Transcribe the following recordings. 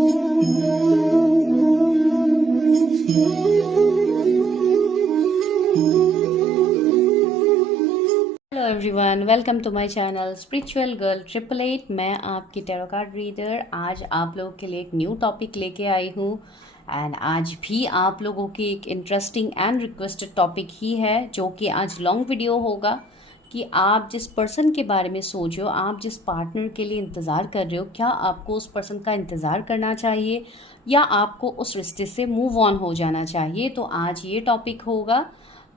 Hello everyone, welcome to my channel spiritual girl 888। मैं आपकी tarot card reader आज आप लोगों के लिए एक न्यू टॉपिक लेके आई हूँ। एंड आज भी आप लोगों की एक इंटरेस्टिंग एंड रिक्वेस्टेड टॉपिक ही है, जो कि आज लॉन्ग वीडियो होगा कि आप जिस पर्सन के बारे में सोच रहे हो, आप जिस पार्टनर के लिए इंतज़ार कर रहे हो, क्या आपको उस पर्सन का इंतज़ार करना चाहिए या आपको उस रिश्ते से मूव ऑन हो जाना चाहिए। तो आज ये टॉपिक होगा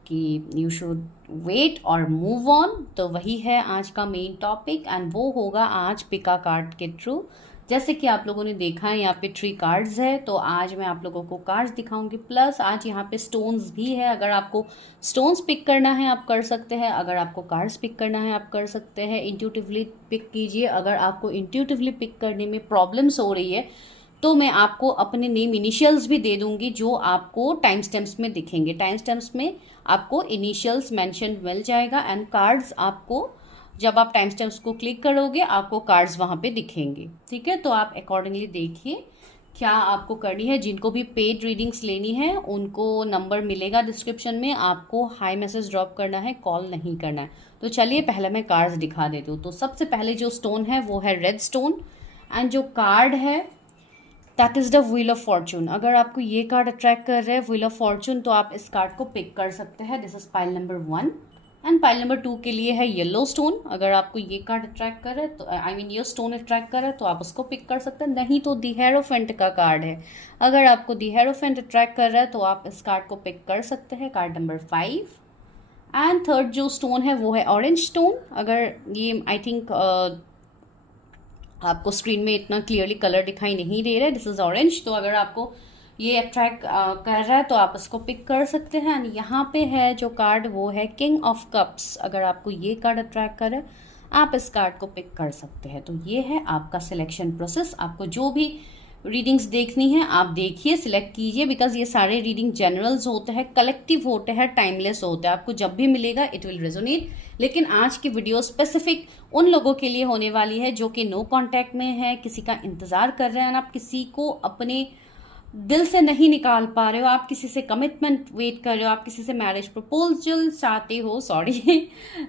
कि यू शुड वेट और मूव ऑन। तो वही है आज का मेन टॉपिक एंड वो होगा आज पिका कार्ड के थ्रू। जैसे कि आप लोगों ने देखा है, यहाँ पे 3 कार्ड्स है, तो आज मैं आप लोगों को कार्ड्स दिखाऊंगी। प्लस आज यहाँ पे स्टोन्स भी है। अगर आपको स्टोन्स पिक करना है आप कर सकते हैं, अगर आपको कार्ड्स पिक करना है आप कर सकते हैं। इंट्यूटिवली पिक कीजिए। अगर आपको इंट्यूटिवली पिक करने में प्रॉब्लम्स हो रही है तो मैं आपको अपने नेम इनिशियल्स भी दे दूंगी, जो आपको टाइम स्टैम्प्स में दिखेंगे। टाइम स्टैम्प्स में आपको इनिशियल्स मेंशन मिल जाएगा एंड कार्ड्स आपको, जब आप टाइम स्टैम्प्स को क्लिक करोगे आपको कार्ड्स वहाँ पे दिखेंगे। ठीक है, तो आप अकॉर्डिंगली देखिए क्या आपको करनी है। जिनको भी पेड रीडिंग्स लेनी है उनको नंबर मिलेगा डिस्क्रिप्शन में, आपको हाई मैसेज ड्रॉप करना है, कॉल नहीं करना है। तो चलिए पहले मैं कार्ड्स दिखा देती हूँ। तो सबसे पहले जो स्टोन है वो है रेड स्टोन एंड जो कार्ड है that is the wheel of Fortune. अगर आपको ये कार्ड अट्रैक्ट कर रहे हैं व्हील ऑफ फॉर्चून, तो आप इस कार्ड को पिक कर सकते हैं। This is pile number 1 and pile number 2 के लिए है येलो स्टोन। अगर आपको ये कार्ड अट्रैक्ट कर रहा है तो ये स्टोन अट्रैक्ट कर रहा है तो आप उसको पिक कर सकते हैं। नहीं तो दी हेरोफेंट का कार्ड है। अगर आपको दी हेरोफेंट अट्रैक्ट कर रहा है तो आप इस कार्ड को पिक कर सकते हैं, कार्ड नंबर 5। एंड थर्ड जो स्टोन है वो है ऑरेंज स्टोन। अगर ये आई थिंक आपको स्क्रीन में इतना क्लियरली कलर दिखाई नहीं दे रहा है, दिस इज ऑरेंज। तो अगर आपको ये अट्रैक्ट कर रहा है तो आप इसको पिक कर सकते हैं। एंड यहाँ पे है जो कार्ड वो है किंग ऑफ कप्स। अगर आपको ये कार्ड अट्रैक्ट कर रहा है आप इस कार्ड को पिक कर सकते हैं। तो ये है आपका सिलेक्शन प्रोसेस। आपको जो भी रीडिंग्स देखनी है आप देखिए, सिलेक्ट कीजिए, बिकॉज ये सारे रीडिंग जनरल्स होते हैं, कलेक्टिव होते हैं, टाइमलेस होते हैं। आपको जब भी मिलेगा इट विल रेजोनेट। लेकिन आज की वीडियो स्पेसिफिक उन लोगों के लिए होने वाली है जो कि नो कांटेक्ट में है, किसी का इंतजार कर रहे हैं, आप किसी को अपने दिल से नहीं निकाल पा रहे हो, आप किसी से कमिटमेंट वेट कर रहे हो, आप किसी से मैरिज प्रपोजल चाहते हो,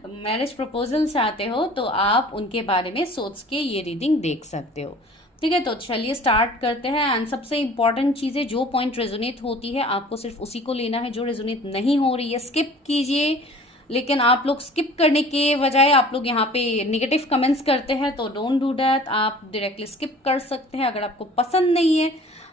मैरिज प्रपोजल चाहते हो, तो आप उनके बारे में सोच के ये रीडिंग देख सकते हो। ठीक है, तो चलिए स्टार्ट करते हैं। एंड सबसे इंपॉर्टेंट चीज़ है, जो पॉइंट रेजोनेट होती है आपको सिर्फ उसी को लेना है, जो रेजोनेट नहीं हो रही है स्किप कीजिए। लेकिन आप लोग स्किप करने के बजाय आप लोग यहाँ पे निगेटिव कमेंट्स करते हैं, तो डोंट डू दैट। आप डायरेक्टली स्किप कर सकते हैं। अगर आपको पसंद नहीं है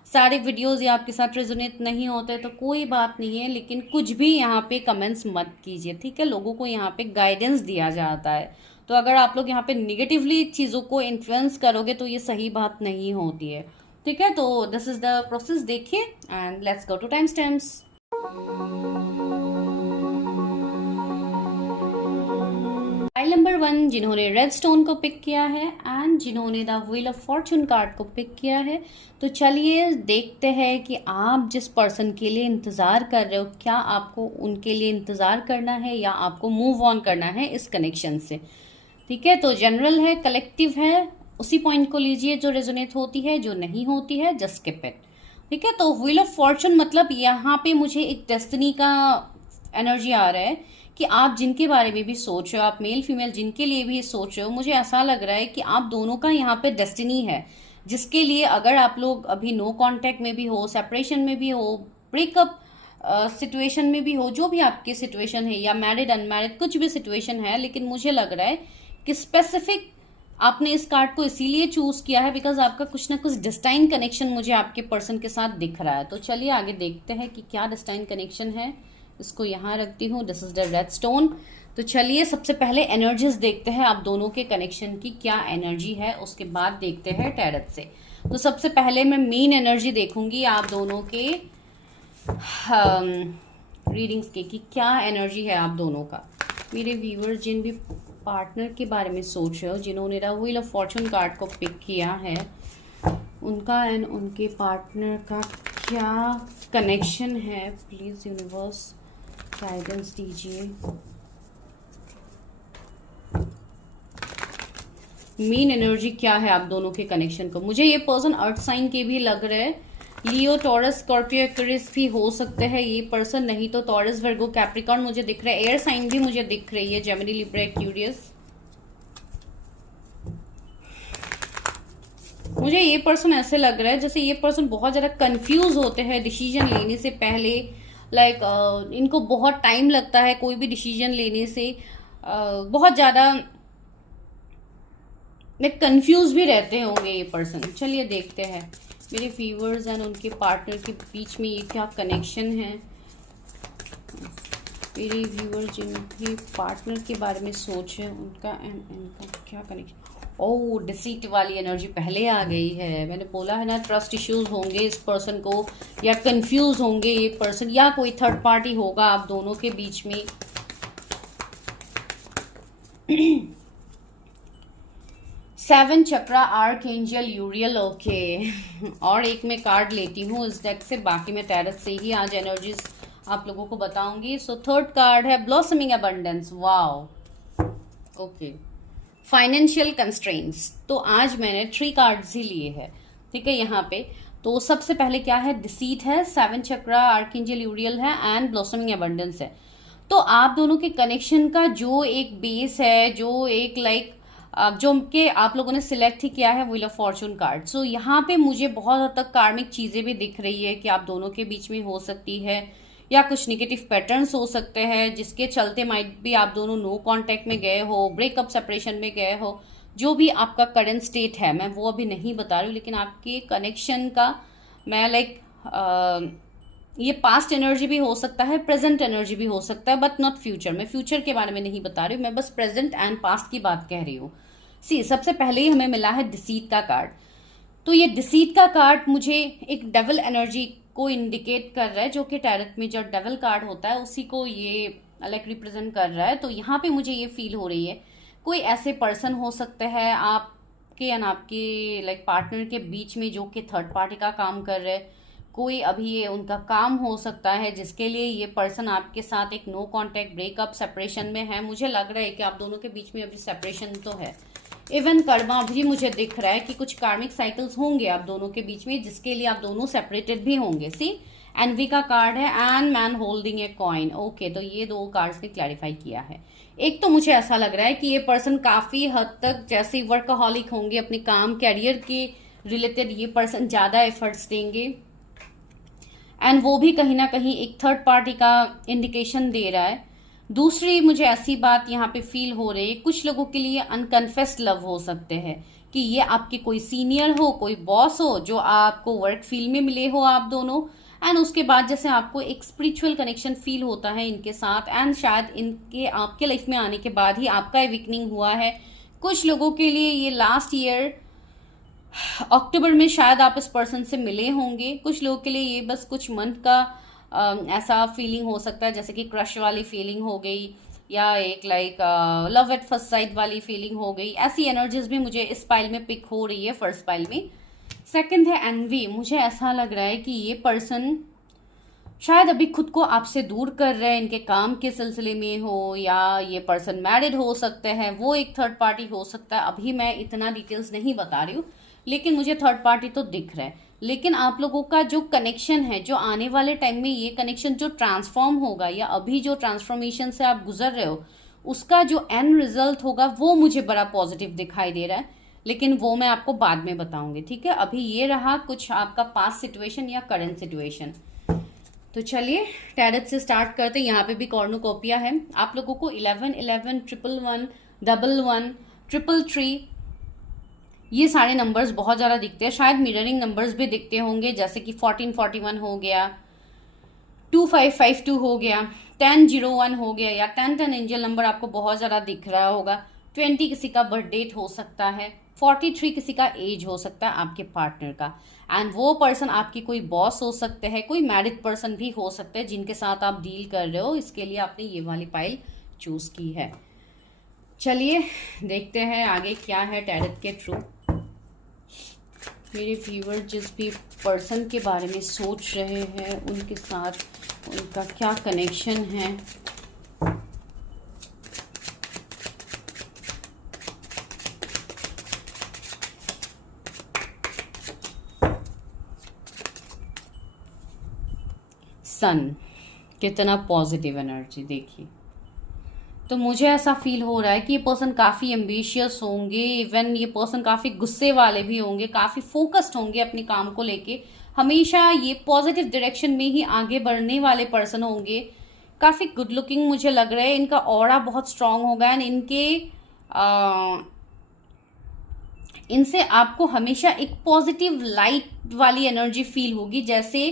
सारे वीडियोस या आपके साथ रेजोनेट नहीं होते तो कोई बात नहीं है, लेकिन कुछ भी यहाँ पे कमेंट्स मत कीजिए। ठीक है, लोगों को यहाँ पे गाइडेंस दिया जाता है, तो अगर आप लोग यहाँ पे निगेटिवली चीज़ों को इन्फ्लुएंस करोगे तो ये सही बात नहीं होती है। ठीक है, तो दिस इज द प्रोसेस। देखिए and let's go to time stamps. File number 1 जिन्होंने रेड स्टोन को पिक किया है एंड जिन्होंने the wheel of Fortune card को पिक किया है, तो चलिए देखते हैं कि आप जिस पर्सन के लिए इंतज़ार कर रहे हो, क्या आपको उनके लिए इंतज़ार करना है या आपको मूव ऑन करना है इस कनेक्शन से। ठीक है, तो जनरल है, कलेक्टिव है, उसी पॉइंट को लीजिए जो रेजोनेट होती है, जो नहीं होती है जस्ट स्किप इट। ठीक है, तो व्हील ऑफ फॉर्चून मतलब यहाँ पे मुझे एक डेस्टिनी का एनर्जी आ रहा है कि आप जिनके बारे में भी सोच रहे हो, आप मेल फीमेल जिनके लिए भी सोच रहे हो, मुझे ऐसा लग रहा है कि आप दोनों का यहाँ पे डेस्टिनी है, जिसके लिए अगर आप लोग अभी नो कांटेक्ट में भी हो, सेपरेशन में भी हो, ब्रेकअप सिचुएशन में भी हो, जो भी आपकी सिचुएशन है, या मैरिड अनमैरिड कुछ भी सिचुएशन है, लेकिन मुझे लग रहा है कि स्पेसिफिक आपने इस कार्ड को इसीलिए चूज किया है बिकॉज आपका कुछ ना कुछ डिस्टाइन कनेक्शन मुझे आपके पर्सन के साथ दिख रहा है। तो चलिए आगे देखते हैं कि क्या डिस्टाइन कनेक्शन है। इसको यहाँ रखती हूँ, this is the red stone. तो चलिए सबसे पहले एनर्जीज देखते हैं आप दोनों के कनेक्शन की क्या एनर्जी है, उसके बाद देखते हैं टैरट से। तो सबसे पहले मैं मेन एनर्जी देखूंगी आप दोनों के रीडिंग्स के कि क्या एनर्जी है आप दोनों का। मेरे व्यूअर जिन भी पार्टनर के बारे में सोच रहे हो, जिन्होंने the wheel of Fortune card को पिक किया है, उनका एंड उनके पार्टनर का क्या कनेक्शन है, प्लीज यूनिवर्स गाइडेंस दीजिए। मेन एनर्जी क्या है आप दोनों के कनेक्शन को। मुझे ये पर्सन अर्थ साइन के भी लग रहे हैं, लियो, टॉरस, स्कॉर्पियो, एक्वेरियस भी हो सकते हैं ये पर्सन, नहीं तो टॉरस, वर्गो, कैप्रिकॉर्न मुझे दिख रहा है। एयर साइन भी मुझे दिख रही है, जेमिनी, लिब्रा, एक्वेरियस। मुझे ये पर्सन ऐसे लग रहा है जैसे ये पर्सन बहुत ज्यादा कंफ्यूज होते हैं डिसीजन लेने से पहले। इनको बहुत टाइम लगता है कोई भी डिसीजन लेने से, बहुत ज्यादा कंफ्यूज भी रहते होंगे ये पर्सन। चलिए देखते हैं मेरे व्यूअर्स एंड उनके पार्टनर के बीच में ये क्या कनेक्शन है। मेरे व्यूअर्स जिनके पार्टनर के बारे में सोच है उनका एंड इनका क्या कनेक्शन। ओह, डिसीट वाली एनर्जी पहले आ गई है। मैंने बोला है ना, ट्रस्ट इश्यूज होंगे इस पर्सन को, या कंफ्यूज होंगे ये पर्सन, या कोई थर्ड पार्टी होगा आप दोनों के बीच में। सेवन चक्रा, आर्क एंजल, यूरियल। ओके, और एक मैं कार्ड लेती हूँ इस डेक से, बाकी मैं टैरट से ही आज एनर्जीज आप लोगों को बताऊंगी। सो थर्ड कार्ड है blossoming abundance. Wow, okay, financial constraints. तो आज मैंने 3 कार्ड्स ही लिए हैं, ठीक है। यहाँ पे तो सबसे पहले क्या है, डिसीट है, 7 चक्रा, आर्कएंजल यूरियल है एंड ब्लॉसमिंग एबंडेंस है। तो आप दोनों के कनेक्शन का जो एक बेस है, जो एक जो के आप लोगों ने सिलेक्ट ही किया है, व्हील ऑफ फॉर्चून कार्ड। सो यहाँ पे मुझे बहुत हद तक कार्मिक चीजें भी दिख रही है कि आप दोनों के बीच में हो सकती है, या कुछ निगेटिव पैटर्न्स हो सकते हैं जिसके चलते माइट भी आप दोनों नो कांटेक्ट में गए हो, ब्रेकअप सेपरेशन में गए हो। जो भी आपका करंट स्टेट है, मैं वो अभी नहीं बता रही हूँ, लेकिन आपके कनेक्शन का मैं ये पास्ट एनर्जी भी हो सकता है, प्रेजेंट एनर्जी भी हो सकता है, बट नॉट फ्यूचर। मैं फ्यूचर के बारे में नहीं बता रही हूँ, मैं बस प्रेजेंट एंड पास्ट की बात कह रही हूँ। सी, सबसे पहले ही हमें मिला है डिसीट का कार्ड। तो ये डिसीट का कार्ड मुझे एक डेविल एनर्जी को इंडिकेट कर रहा है, जो कि टैरट में जो डेविल कार्ड होता है उसी को ये रिप्रेजेंट कर रहा है। तो यहाँ पे मुझे ये फील हो रही है कोई ऐसे पर्सन हो सकते हैं आपके एंड आपके पार्टनर के बीच में जो कि थर्ड पार्टी का काम कर रहे हैं। कोई अभी ये उनका काम हो सकता है जिसके लिए ये पर्सन आपके साथ एक नो कांटेक्ट, ब्रेकअप, सेपरेशन में है। मुझे लग रहा है कि आप दोनों के बीच में अभी सेपरेशन तो है। इवन कर्मा भी मुझे दिख रहा है कि कुछ कार्मिक साइकिल्स होंगे आप दोनों के बीच में, जिसके लिए आप दोनों सेपरेटेड भी होंगे। सी, एनवी का कार्ड है and man holding a coin. Okay, तो ये 2 कार्ड्स ने क्लैरिफाई किया है। एक तो मुझे ऐसा लग रहा है कि ये पर्सन काफी हद तक जैसे वर्कaholic होंगे, अपने काम, कैरियर के रिलेटेड ये पर्सन ज्यादा एफर्ट्स देंगे, एंड वो भी कहीं ना कहीं एक थर्ड पार्टी का इंडिकेशन दे रहा है। दूसरी मुझे ऐसी बात यहाँ पे फील हो रही है, कुछ लोगों के लिए अनकन्फेस्ड लव हो सकते हैं कि ये आपके कोई सीनियर हो, कोई बॉस हो, जो आपको वर्क फील्ड में मिले हो आप दोनों, एंड उसके बाद जैसे आपको एक स्पिरिचुअल कनेक्शन फील होता है इनके साथ, एंड शायद इनके आपके लाइफ में आने के बाद ही आपका एविकनिंग हुआ है। कुछ लोगों के लिए ये लास्ट ईयर अक्टूबर में शायद आप इस पर्सन से मिले होंगे। कुछ लोगों के लिए ये बस कुछ मंथ का ऐसा फीलिंग हो सकता है, जैसे कि क्रश वाली फीलिंग हो गई, या एक लव एट फर्स्ट साइट वाली फीलिंग हो गई। ऐसी एनर्जीज भी मुझे इस पाइल में पिक हो रही है, फर्स्ट पाइल में। सेकंड है एनवी। मुझे ऐसा लग रहा है कि ये पर्सन शायद अभी खुद को आपसे दूर कर रहे हैं, इनके काम के सिलसिले में हो, या ये पर्सन मैरिड हो सकते हैं, वो एक थर्ड पार्टी हो सकता है। अभी मैं इतना डिटेल्स नहीं बता रही हूँ, लेकिन मुझे थर्ड पार्टी तो दिख रहा है। लेकिन आप लोगों का जो कनेक्शन है, जो आने वाले टाइम में ये कनेक्शन जो ट्रांसफॉर्म होगा, या अभी जो ट्रांसफॉर्मेशन से आप गुजर रहे हो, उसका जो एंड रिजल्ट होगा वो मुझे बड़ा पॉजिटिव दिखाई दे रहा है। लेकिन वो मैं आपको बाद में बताऊंगी, ठीक है। अभी ये रहा कुछ आपका पास्ट सिचुएशन या करंट सिचुएशन। तो चलिए टैरट से स्टार्ट करते हैं। यहाँ पे भी कॉर्नुकोपिया है। आप लोगों को 11, 11, 111, 11, 333 ये सारे नंबर्स बहुत ज़्यादा दिखते हैं। शायद मिररिंग नंबर्स भी दिखते होंगे, जैसे कि 1441 हो गया, 2552 हो गया, 1001 हो गया, या 1010 एंजल नंबर आपको बहुत ज़्यादा दिख रहा होगा। 20 किसी का बर्थ डेट हो सकता है, 43 किसी का एज हो सकता है आपके पार्टनर का, एंड वो पर्सन आपकी कोई बॉस हो सकते हैं, कोई मैरिड पर्सन भी हो सकते हैं जिनके साथ आप डील कर रहे हो। इसके लिए आपने ये वाली पाइल चूज की है। चलिए देखते हैं आगे क्या है टैरट के थ्रू। मेरे व्यूअर जिस भी पर्सन के बारे में सोच रहे हैं उनके साथ उनका क्या कनेक्शन है। सन, कितना पॉजिटिव एनर्जी देखिए। तो मुझे ऐसा फील हो रहा है कि ये पर्सन काफ़ी एम्बिशियस होंगे, इवन ये पर्सन काफ़ी गुस्से वाले भी होंगे, काफ़ी फोकस्ड होंगे अपने काम को लेके, हमेशा ये पॉजिटिव डायरेक्शन में ही आगे बढ़ने वाले पर्सन होंगे। काफ़ी गुड लुकिंग मुझे लग रहा है, इनका ऑरा बहुत स्ट्रांग होगा एंड इनसे आपको हमेशा एक पॉजिटिव लाइट वाली एनर्जी फील होगी। जैसे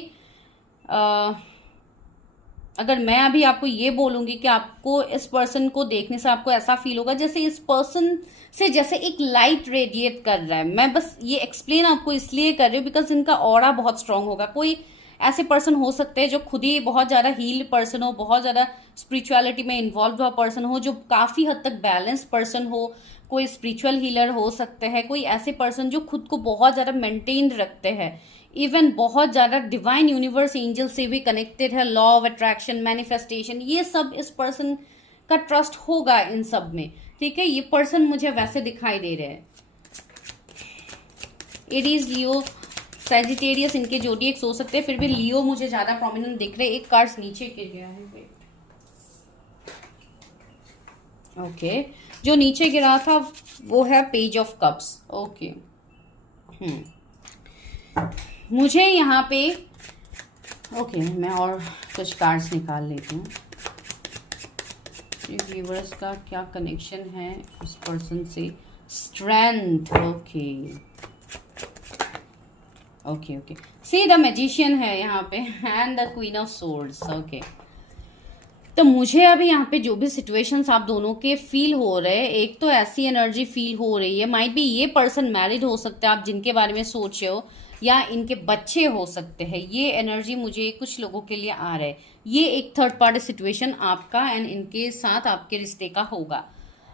अगर मैं अभी आपको ये बोलूंगी कि आपको इस पर्सन को देखने से आपको ऐसा फील होगा जैसे इस पर्सन से जैसे एक लाइट रेडिएट कर रहा है। मैं बस ये एक्सप्लेन आपको इसलिए कर रही हूँ बिकॉज इनका ऑरा बहुत स्ट्रांग होगा। कोई ऐसे पर्सन हो सकते हैं जो खुद ही बहुत ज़्यादा हील्ड पर्सन हो, बहुत ज़्यादा स्पिरिचुअलिटी में इन्वॉल्व हुआ पर्सन हो, जो काफ़ी हद तक बैलेंस्ड पर्सन हो। कोई स्पिरिचुअल हीलर हो सकते हैं, कोई ऐसे पर्सन जो खुद को बहुत ज़्यादा मेंटेन रखते हैं, इवन बहुत ज़्यादा डिवाइन यूनिवर्स एंजल से भी कनेक्टेड है, लॉ ऑफ अट्रैक्शन, मैनिफेस्टेशन, ये सब इस पर्सन का ट्रस्ट होगा इन सब में। ठीक है, ये पर्सन मुझे वैसे दिखाई दे रहे हैं। एरीज, लियो, सैजिटेरियस इनके जोडिएक्स हो सकते हैं, फिर भी लियो मुझे ज्यादा प्रोमिनेंट दिख रहे हैं। एक कार्ड नीचे गिर गया है, ओके जो नीचे गिरा था वो है पेज ऑफ कप्स। ओके मुझे यहाँ पे ओके मैं और कुछ कार्ड्स निकाल लेती हूँ। व्यूअर्स का क्या कनेक्शन है इस पर्सन से? Strength, okay okay okay see the magician है यहाँ पे and the queen of swords. Okay तो मुझे अभी यहाँ पे जो भी सिचुएशंस आप दोनों के फील हो रहे हैं, एक तो ऐसी एनर्जी फील हो रही है, माइट बी ये पर्सन मैरिड हो सकते हैं आप जिनके बारे में सोच रहे हो, या इनके बच्चे हो सकते हैं। ये एनर्जी मुझे कुछ लोगों के लिए आ रहा है। ये एक थर्ड पार्टी सिचुएशन आपका एंड इनके साथ आपके रिश्ते का होगा।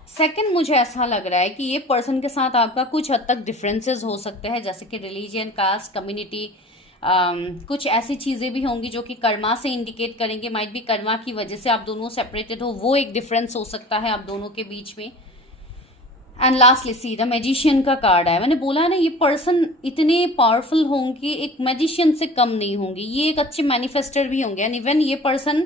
सेकंड, मुझे ऐसा लग रहा है कि ये पर्सन के साथ आपका कुछ हद तक डिफरेंसेस हो सकते हैं, जैसे कि रिलीजन, कास्ट, कम्युनिटी, कुछ ऐसी चीज़ें भी होंगी जो कि कर्मा से इंडिकेट करेंगे। माइट भी कर्मा की वजह से आप दोनों सेपरेटेड हो, वो एक डिफरेंस हो सकता है आप दोनों के बीच में। And lastly see the magician का कार्ड है। मैंने बोला ना ये पर्सन इतने पावरफुल होंगे, एक मैजिशियन से कम नहीं होंगे, ये एक अच्छे मैनिफेस्टर भी होंगे एंड इवन ये पर्सन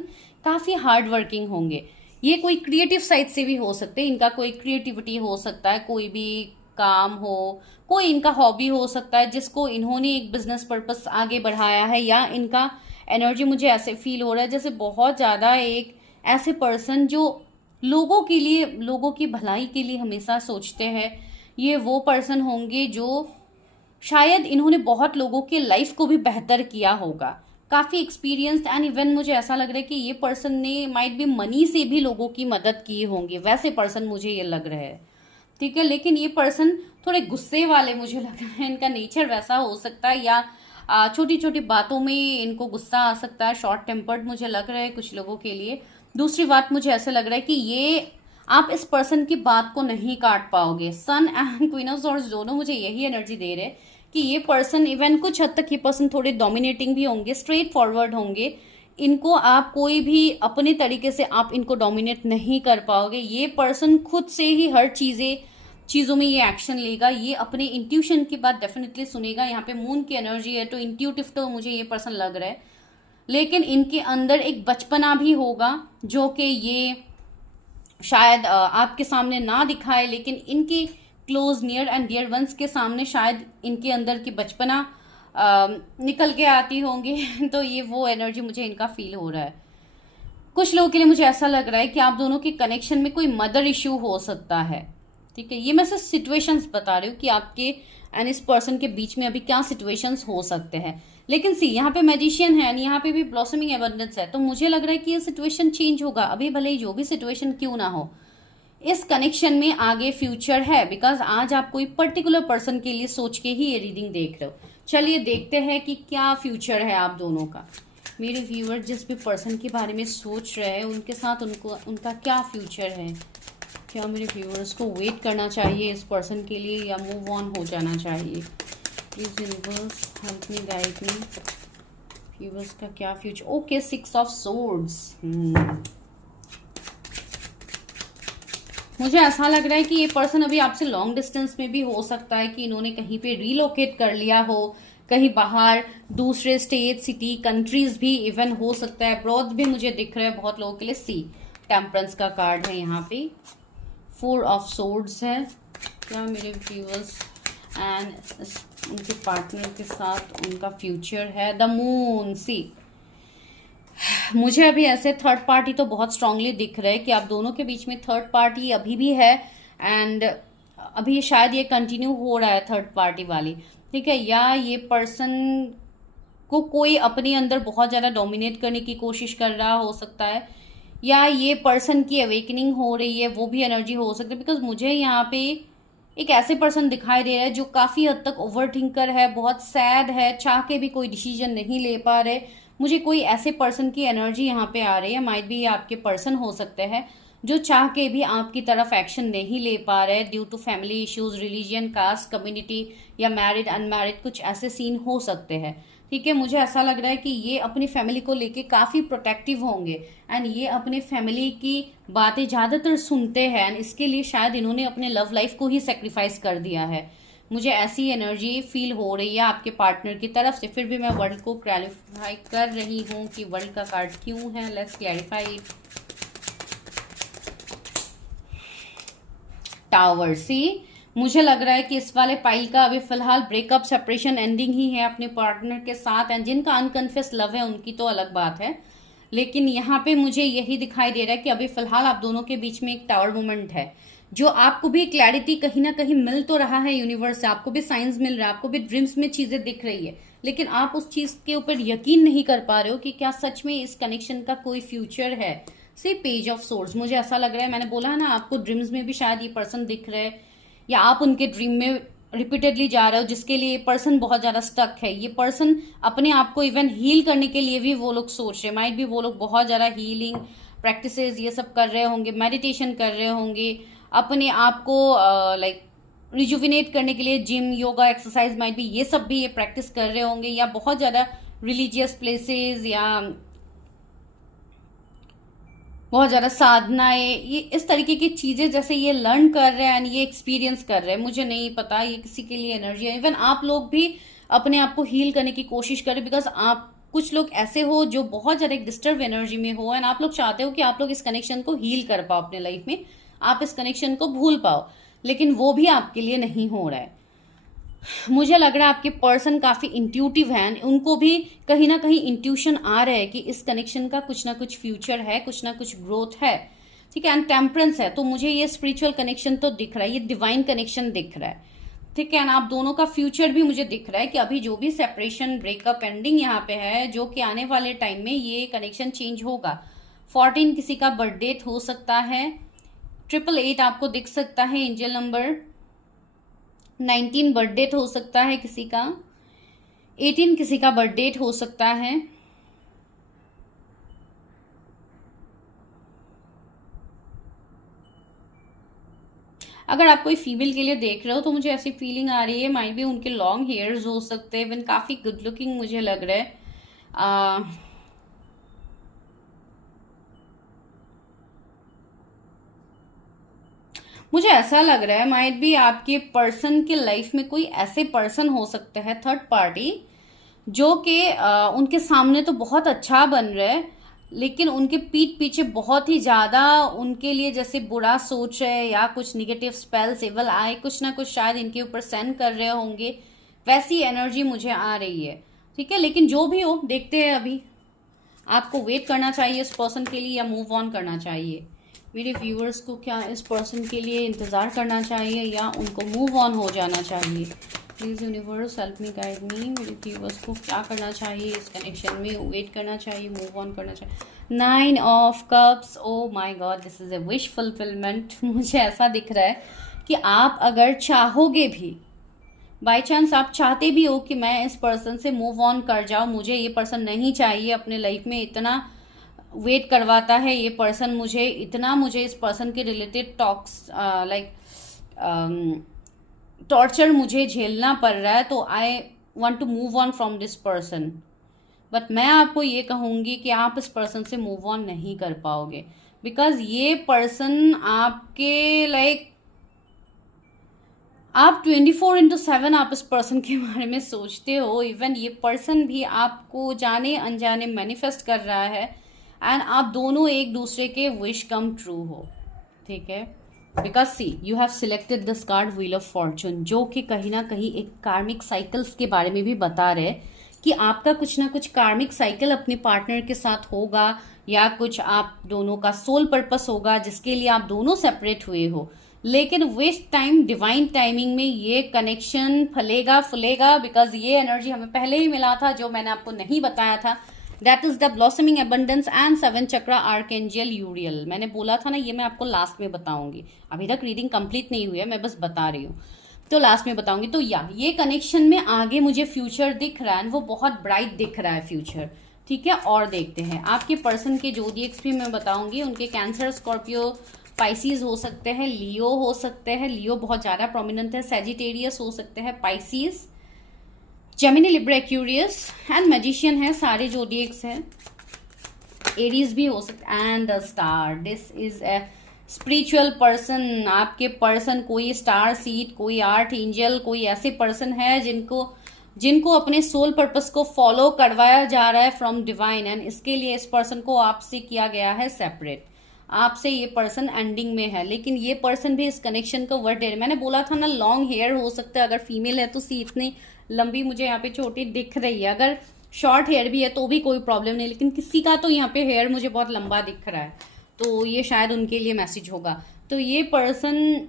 काफ़ी हार्ड वर्किंग होंगे। ये कोई क्रिएटिव साइड से भी हो सकते हैं, इनका कोई क्रिएटिविटी हो सकता है, कोई भी काम हो, कोई इनका हॉबी हो सकता है जिसको इन्होंने एक बिजनेस पर्पस आगे बढ़ाया है, या इनका एनर्जी मुझे ऐसे फील हो रहा है जैसे बहुत ज़्यादा एक ऐसे पर्सन जो लोगों के लिए, लोगों की भलाई के लिए हमेशा सोचते हैं। ये वो पर्सन होंगे जो शायद इन्होंने बहुत लोगों के लाइफ को भी बेहतर किया होगा, काफ़ी एक्सपीरियंस्ड एंड इवन मुझे ऐसा लग रहा है कि ये पर्सन ने माइट भी मनी से भी लोगों की मदद की होंगी, वैसे पर्सन मुझे ये लग रहा है। ठीक है, लेकिन ये पर्सन थोड़े गुस्से वाले मुझे लग रहा है, इनका नेचर वैसा हो सकता है, या छोटी छोटी बातों में इनको गुस्सा आ सकता है, शॉर्ट टेम्पर्ड मुझे लग रहा है कुछ लोगों के लिए। दूसरी बात, मुझे ऐसा लग रहा है कि ये आप इस पर्सन की बात को नहीं काट पाओगे। सन एंड क्वीन ऑफ सॉर्ड्स दोनों मुझे यही एनर्जी दे रहे हैं कि ये पर्सन इवन कुछ हद तक ये पर्सन थोड़े डोमिनेटिंग भी होंगे, स्ट्रेट फॉरवर्ड होंगे। इनको आप कोई भी अपने तरीके से आप इनको डोमिनेट नहीं कर पाओगे। ये पर्सन खुद से ही हर चीज़ों में ये एक्शन लेगा, ये अपने इंट्यूशन की बात डेफिनेटली सुनेगा। यहाँ पे मून की एनर्जी है तो इंट्यूटिव तो मुझे ये पर्सन लग रहा है, लेकिन इनके अंदर एक बचपना भी होगा जो कि ये शायद आपके सामने ना दिखाए, लेकिन इनके close, near and dear ones के सामने शायद इनके अंदर की बचपना निकल के आती होंगी तो ये वो एनर्जी मुझे इनका फील हो रहा है। कुछ लोगों के लिए मुझे ऐसा लग रहा है कि आप दोनों के कनेक्शन में कोई मदर इश्यू हो सकता है। ठीक है, ये मैं सिर्फ सिचुएशंस बता रही हूँ कि आपके एंड इस पर्सन के बीच में अभी क्या सिचुएशंस हो सकते हैं। लेकिन सी यहाँ पे मैजिशियन है एंड यहाँ पे भी ब्लॉसमिंग एबंडेंस है, तो मुझे लग रहा है कि ये सिचुएशन चेंज होगा। अभी भले ही जो भी सिचुएशन क्यों ना हो, इस कनेक्शन में आगे फ्यूचर है, बिकॉज आज आप कोई पर्टिकुलर पर्सन के लिए सोच के ही ये रीडिंग देख रहे हो। चलिए देखते हैं कि क्या फ्यूचर है आप दोनों का। मेरे व्यूअर जिस भी पर्सन के बारे में सोच रहे हैं उनके साथ उनका क्या फ्यूचर है, क्या मेरे व्यूअर्स को वेट करना चाहिए इस पर्सन के लिए या मूव ऑन हो जाना चाहिए? Please universe help me, guide me. Viewers का क्या फ्यूचर? Okay, 6 of swords. मुझे ऐसा लग रहा है कि ये पर्सन अभी आपसे लॉन्ग डिस्टेंस में भी हो सकता है, कि इन्होंने कहीं पे रीलोकेट कर लिया हो, कहीं बाहर दूसरे स्टेट, सिटी, कंट्रीज भी इवन हो सकता है, अब्रॉड भी मुझे दिख रहा है बहुत लोगों के लिए। सी टेम्परेंस का कार्ड है यहाँ पे, 4 ऑफ सोर्ड्स है। क्या मेरे व्यूअर्स एंड उनके पार्टनर के साथ उनका फ्यूचर है, द मून। सी मुझे अभी ऐसे थर्ड पार्टी तो बहुत स्ट्रांगली दिख रहा है कि आप दोनों के बीच में थर्ड पार्टी अभी भी है, एंड अभी शायद ये कंटिन्यू हो रहा है थर्ड पार्टी वाली, ठीक है। या ये पर्सन को कोई अपने अंदर बहुत ज़्यादा डोमिनेट करने की कोशिश कर रहा हो सकता है, या ये पर्सन की अवेकनिंग हो रही है, वो भी एनर्जी हो सकती है। बिकॉज मुझे यहाँ पे एक ऐसे पर्सन दिखाई दे रहा है जो काफ़ी हद तक ओवर थिंकर है, बहुत सैड है, चाह के भी कोई डिसीजन नहीं ले पा रहे। मुझे कोई ऐसे पर्सन की एनर्जी यहाँ पे आ रही है, माइट बी ये आपके पर्सन हो सकते हैं जो चाह के भी आपकी तरफ एक्शन नहीं ले पा रहे due to family issues, religion, caste, community, या मैरिड अनमैरिड, कुछ ऐसे सीन हो सकते हैं, ठीक है। मुझे ऐसा लग रहा है कि ये अपनी फैमिली को लेके काफ़ी प्रोटेक्टिव होंगे, एंड ये अपने फैमिली की बातें ज़्यादातर सुनते हैं, एंड इसके लिए शायद इन्होंने अपने लव लाइफ को ही सेक्रीफाइस कर दिया है। मुझे ऐसी एनर्जी फील हो रही है आपके पार्टनर की तरफ से। फिर भी मैं वर्ल्ड को क्लैरिफाई कर रही हूँ कि वर्ल्ड का कार्ड क्यों है। Let's clarify. टावर। सी मुझे लग रहा है कि इस वाले पाइल का अभी फिलहाल ब्रेकअप, सेपरेशन, एंडिंग ही है अपने पार्टनर के साथ, एंड जिनका अनकन्फेस लव है उनकी तो अलग बात है, लेकिन यहाँ पे मुझे यही दिखाई दे रहा है कि अभी फिलहाल आप दोनों के बीच में एक टावर मोमेंट है, जो आपको भी क्लैरिटी कहीं ना कहीं मिल तो रहा है यूनिवर्स से, आपको भी साइंस मिल रहा है, आपको भी ड्रीम्स में चीजें दिख रही है, लेकिन आप उस चीज के ऊपर यकीन नहीं कर पा रहे हो कि क्या सच में इस कनेक्शन का कोई फ्यूचर है। से पेज ऑफ सोर्स, मुझे ऐसा लग रहा है, मैंने बोला है ना आपको ड्रीम्स में भी शायद ये पर्सन दिख रहा है, या आप उनके ड्रीम में रिपीटेडली जा रहे हो, जिसके लिए ये पर्सन बहुत ज्यादा स्टक है। ये पर्सन अपने आप को इवन हील करने के लिए भी वो लोग सोच रहे, माइट भी वो लोग बहुत ज्यादा हीलिंग प्रैक्टिसेस ये सब कर रहे होंगे, मेडिटेशन कर रहे होंगे, अपने आप को लाइक रिजुविनेट करने के लिए जिम, योगा, एक्सरसाइज, माइट भी ये सब भी ये प्रैक्टिस कर रहे होंगे, या बहुत ज्यादा रिलीजियस प्लेसेस या बहुत ज़्यादा साधनाएं, ये इस तरीके की चीज़ें जैसे ये लर्न कर रहे हैं, ये एक्सपीरियंस कर रहे हैं। मुझे नहीं पता ये किसी के लिए एनर्जी है। इवन आप लोग भी अपने आप को हील करने की कोशिश करें, बिकॉज आप कुछ लोग ऐसे हो जो बहुत ज़्यादा एक डिस्टर्ब एनर्जी में हो, एंड आप लोग चाहते हो कि आप लोग इस कनेक्शन को हील कर पाओ अपने लाइफ में, आप इस कनेक्शन को भूल पाओ, लेकिन वो भी आपके लिए नहीं हो रहा है। मुझे लग रहा है आपके पर्सन काफी इंट्यूटिव हैं, उनको भी कहीं ना कहीं इंट्यूशन आ रहा है कि इस कनेक्शन का कुछ ना कुछ फ्यूचर है, कुछ ना कुछ ग्रोथ है, ठीक है। एंड टेम्परेंस है, तो मुझे ये स्पिरिचुअल कनेक्शन तो दिख रहा है, ये डिवाइन कनेक्शन दिख रहा है, ठीक है। एंड आप दोनों का फ्यूचर भी मुझे दिख रहा है कि अभी जो भी सेपरेशन, ब्रेकअप, एंडिंग यहाँ पे है, जो कि आने वाले टाइम में ये कनेक्शन चेंज होगा। 14 किसी का बर्थडे हो सकता है, 888 आपको दिख सकता है एंजल नंबर, 19 बर्थडे हो सकता है किसी का, 18 किसी का बर्थडे हो सकता है, अगर आप कोई फीमेल के लिए देख रहे हो तो मुझे ऐसी फीलिंग आ रही है, माइट भी उनके लॉन्ग हेयर्स हो सकते हैं, इवन काफी गुड लुकिंग मुझे लग रहा है। मुझे ऐसा लग रहा है माइट भी आपके पर्सन के लाइफ में कोई ऐसे पर्सन हो सकते हैं थर्ड पार्टी, जो कि उनके सामने तो बहुत अच्छा बन रहा है, लेकिन उनके पीठ पीछे बहुत ही ज्यादा उनके लिए जैसे बुरा सोच रहे हैं, या कुछ निगेटिव स्पेल्स, एवल आए, कुछ ना कुछ शायद इनके ऊपर सेंड कर रहे होंगे, वैसी एनर्जी मुझे आ रही है, ठीक है। लेकिन जो भी हो देखते हैं, अभी आपको वेट करना चाहिए इस पर्सन के लिए या मूव ऑन करना चाहिए। मेरे व्यूअर्स को क्या इस पर्सन के लिए इंतज़ार करना चाहिए या उनको मूव ऑन हो जाना चाहिए? Please universe help me, guide मी। मेरे व्यूअर्स को क्या करना चाहिए इस कनेक्शन में? वेट करना चाहिए, मूव ऑन करना चाहिए? 9 of cups, oh my God, this is a wish fulfilment. मुझे ऐसा दिख रहा है कि आप अगर चाहोगे भी, बाई चांस आप चाहते भी हो कि मैं इस पर्सन से मूव ऑन कर जाऊँ, मुझे ये पर्सन नहीं चाहिए अपने लाइफ में, इतना वेट करवाता है ये पर्सन मुझे, इतना मुझे इस पर्सन के रिलेटेड टॉक्स लाइक टॉर्चर मुझे झेलना पड़ रहा है, तो I want to move on from this person, but मैं आपको ये कहूँगी कि आप इस पर्सन से मूव ऑन नहीं कर पाओगे, बिकॉज ये पर्सन आपके लाइक आप 24/7 आप इस पर्सन के बारे में सोचते हो। इवन ये पर्सन भी आपको जाने अनजाने मैनिफेस्ट कर रहा है, एंड आप दोनों एक दूसरे के विश कम ट्रू हो, ठीक है। Because see you have selected this card wheel of fortune, जो कि कहीं ना कहीं एक कार्मिक साइकिल्स के बारे में भी बता रहे कि आपका कुछ ना कुछ कार्मिक साइकिल अपने पार्टनर के साथ होगा, या कुछ आप दोनों का सोल पर्पस होगा जिसके लिए आप दोनों सेपरेट हुए हो। लेकिन विथ टाइम, डिवाइन टाइमिंग में ये कनेक्शन फलेगा फूलेगा, बिकॉज ये एनर्जी हमें पहले ही मिला था जो मैंने आपको नहीं बताया था। That is the blossoming abundance and 7 chakra archangel Uriel. मैंने बोला था ना, ये मैं आपको लास्ट में बताऊंगी, अभी तक रीडिंग कंप्लीट नहीं हुई है, मैं बस बता रही हूँ, तो लास्ट में बताऊंगी। तो या ये कनेक्शन में आगे मुझे फ्यूचर दिख रहा है, वो बहुत ब्राइट दिख रहा है फ्यूचर, ठीक है। और देखते हैं आपके पर्सन के जोडिएक्स भी मैं बताऊंगी। उनके कैंसर, स्कॉर्पियो, पाइसीज हो सकते हैं, लियो हो सकते हैं, लियो बहुत ज्यादा प्रोमिनेंट है, सेजिटेरियस हो सकते हैं, Pisces, Gemini, Libra, Aquarius and magician है, सारे जोडिएक्स हैं, एरीज भी हो सकते हैं, and the star. This is a spiritual person. आपके पर्सन कोई स्टार सीड, कोई आर्ट एंजल, कोई ऐसे पर्सन है जिनको अपने सोल पर्पस को फॉलो करवाया जा रहा है फ्रॉम डिवाइन, एंड इसके लिए इस पर्सन को आपसे किया गया है सेपरेट। आपसे ये पर्सन एंडिंग में है, लेकिन ये पर्सन भी इस कनेक्शन को वर्ड दे रहे। मैंने बोला था ना, लॉन्ग हेयर हो सकता है, अगर फीमेल है तो सी इतनी लंबी मुझे यहाँ पे छोटी दिख रही है, अगर शॉर्ट हेयर भी है तो भी कोई प्रॉब्लम नहीं, लेकिन किसी का तो यहाँ पे हेयर मुझे बहुत लंबा दिख रहा है, तो ये शायद उनके लिए मैसेज होगा। तो ये पर्सन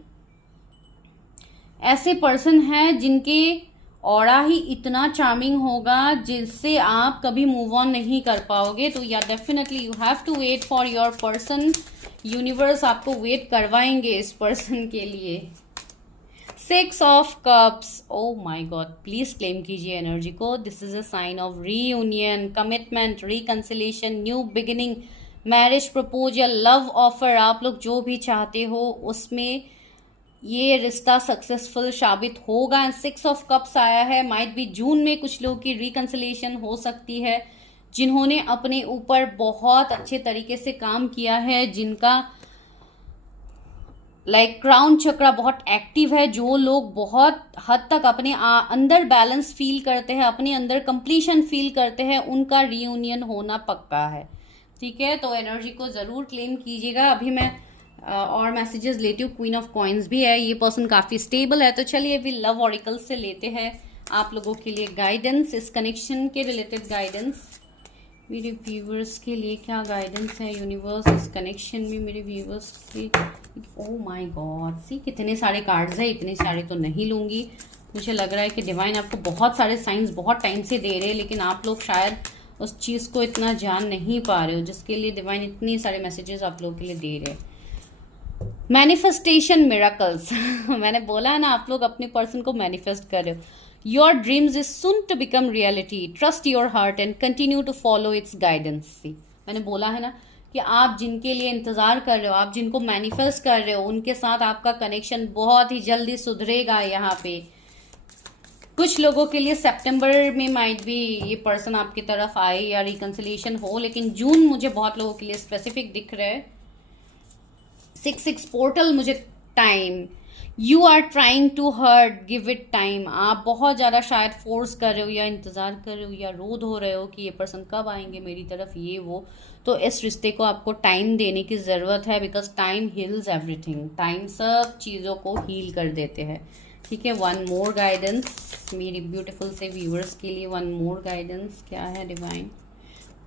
ऐसे पर्सन है जिनके ऑरा ही इतना चार्मिंग होगा जिससे आप कभी मूव ऑन नहीं कर पाओगे। तो yeah definitely you have to wait for your person. Universe आपको वेट करवाएंगे इस पर्सन के लिए। 6 of cups, oh my god, please claim कीजिए एनर्जी को। This is a sign of reunion, commitment, reconciliation, new beginning, marriage proposal, love offer. आप लोग जो भी चाहते हो उसमें ये रिश्ता सक्सेसफुल साबित होगा। 6 ऑफ कप्स आया है, माइट भी जून में कुछ लोगों की रिकंसिलेशन हो सकती है, जिन्होंने अपने ऊपर बहुत अच्छे तरीके से काम किया है, जिनका क्राउन चक्रा बहुत एक्टिव है, जो लोग बहुत हद तक अपने अंदर बैलेंस फील करते हैं, अपने अंदर कंप्लीशन फील करते हैं, उनका रियूनियन होना पक्का है, ठीक है। तो एनर्जी को जरूर क्लेम कीजिएगा। अभी मैं और मैसेजेस लेती हूँ। क्वीन ऑफ कॉइन्स भी है, ये पर्सन काफी स्टेबल है। तो चलिए अभी लव ऑरिकल से लेते हैं आप लोगों के लिए गाइडेंस, इस कनेक्शन के रिलेटेड गाइडेंस। मेरे व्यूवर्स के लिए क्या गाइडेंस है यूनिवर्स इस कनेक्शन में मेरे व्यूवर्स के। ओ माय गॉड, सी कितने सारे कार्ड्स है, इतने सारे तो नहीं लूंगी। मुझे लग रहा है कि डिवाइन आपको बहुत सारे साइंस बहुत टाइम से दे रहे हैं, लेकिन आप लोग शायद उस चीज़ को इतना जान नहीं पा रहे हो जिसके लिए डिवाइन इतने सारे मैसेजेस आप लोगों के लिए दे रहे हैं। मैनिफेस्टेशन मिरेकल्स मैंने बोला है ना, आप लोग अपने पर्सन को मैनिफेस्ट कर रहे हो। Your dreams is soon to become reality, trust your heart and continue to follow its guidance. मैंने बोला है ना कि आप जिनके लिए इंतजार कर रहे हो, आप जिनको मैनिफेस्ट कर रहे हो, उनके साथ आपका कनेक्शन बहुत ही जल्दी सुधरेगा। यहाँ पे कुछ लोगों के लिए सितंबर में माइट भी ये पर्सन आपकी तरफ आए या रिकंसिलिएशन हो, लेकिन जून मुझे बहुत लोगों के लिए स्पेसिफिक दिख रहा है। 6 पोर्टल मुझे time, you are trying to hurt, give it time. आप बहुत ज़्यादा शायद फोर्स कर रहे हो या इंतज़ार कर रहे हो या रोध हो रहे हो कि ये पर्सन कब आएंगे मेरी तरफ, ये वो। तो इस रिश्ते को आपको टाइम देने की ज़रूरत है, because time heals everything. Time सब चीज़ों को हील कर देते हैं, ठीक है। वन मोर गाइडेंस मेरी ब्यूटीफुल से व्यूअर्स के लिए। वन मोर गाइडेंस क्या है divine?